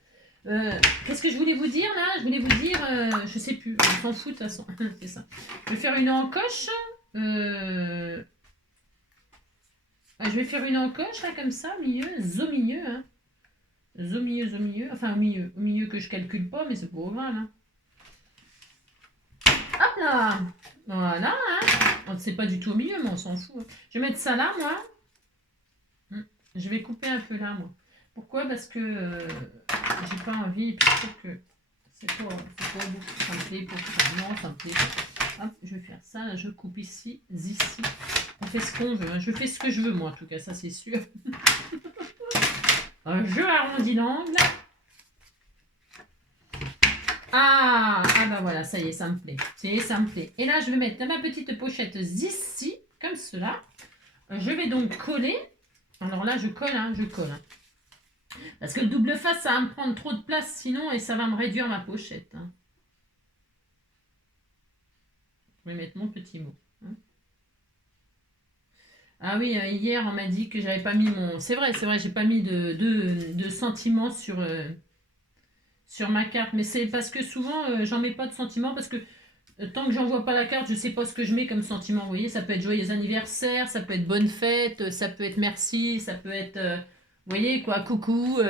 Qu'est-ce que je voulais vous dire là? Je voulais vous dire, je sais plus, on s'en fout de toute façon, c'est ça. Je vais faire une encoche. Je vais faire une encoche là comme ça, au milieu, au milieu, hein. Au milieu, enfin au milieu que je calcule pas, mais c'est pas grave. Hein. Hop là, voilà. Hein. C'est pas du tout au milieu, mais on s'en fout. Je vais mettre ça là, moi. Je vais couper un peu là, moi. Pourquoi? Parce que j'ai pas envie, et puis je trouve que c'est pas beaucoup. Ça me plaît pour non, ça me plaît. Hop, je vais faire ça, là, je coupe ici. On fait ce qu'on veut. Hein. Je fais ce que je veux, moi, en tout cas, ça c'est sûr. Je arrondis l'angle. Ah bah voilà, ça y est, ça me plaît. Ça me plaît. Et là, je vais mettre ma petite pochette ici, comme cela. Je vais donc coller. Alors là, je colle, hein, Parce que le double face, ça va me prendre trop de place sinon et ça va me réduire ma pochette. Hein. Je vais mettre mon petit mot. Hein. Ah oui, hier, on m'a dit que j'avais pas mis mon... C'est vrai, j'ai pas mis de sentiments sur ma carte. Mais c'est parce que souvent, j'en mets pas de sentiments parce que tant que j'envoie pas la carte, je sais pas ce que je mets comme sentiment. Vous voyez, ça peut être joyeux anniversaire, ça peut être bonne fête, ça peut être merci, ça peut être, vous voyez quoi, coucou.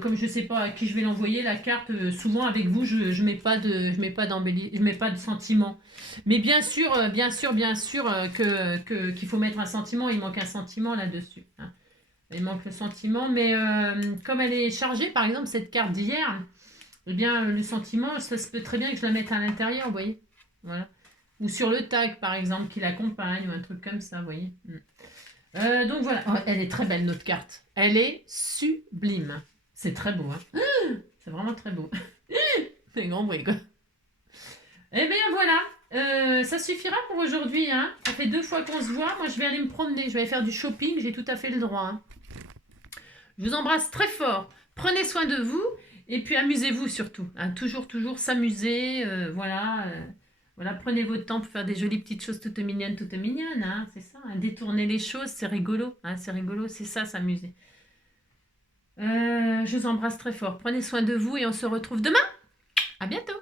Comme je sais pas à qui je vais l'envoyer, la carte, souvent avec vous, je mets pas de sentiment. Mais bien sûr qu'il faut mettre un sentiment. Il manque un sentiment là-dessus. Hein. Il manque le sentiment, mais comme elle est chargée, par exemple cette carte d'hier. Eh bien, le sentiment, ça se peut très bien que je la mette à l'intérieur, vous voyez. Voilà. Ou sur le tag, par exemple, qui l'accompagne, ou un truc comme ça, vous voyez. Donc voilà. Oh, elle est très belle, notre carte. Elle est sublime. C'est très beau, hein. C'est vraiment très beau. C'est un grand bruit, quoi. Eh bien, voilà. Ça suffira pour aujourd'hui, hein. Ça fait 2 fois qu'on se voit. Moi, je vais aller me promener. Je vais aller faire du shopping. J'ai tout à fait le droit. Hein. Je vous embrasse très fort. Prenez soin de vous. Et puis amusez-vous surtout, hein, toujours s'amuser, voilà, prenez votre temps pour faire des jolies petites choses toutes mignonnes, hein, c'est ça, hein, détourner les choses, c'est rigolo, c'est ça, s'amuser. Je vous embrasse très fort, prenez soin de vous et on se retrouve demain, à bientôt.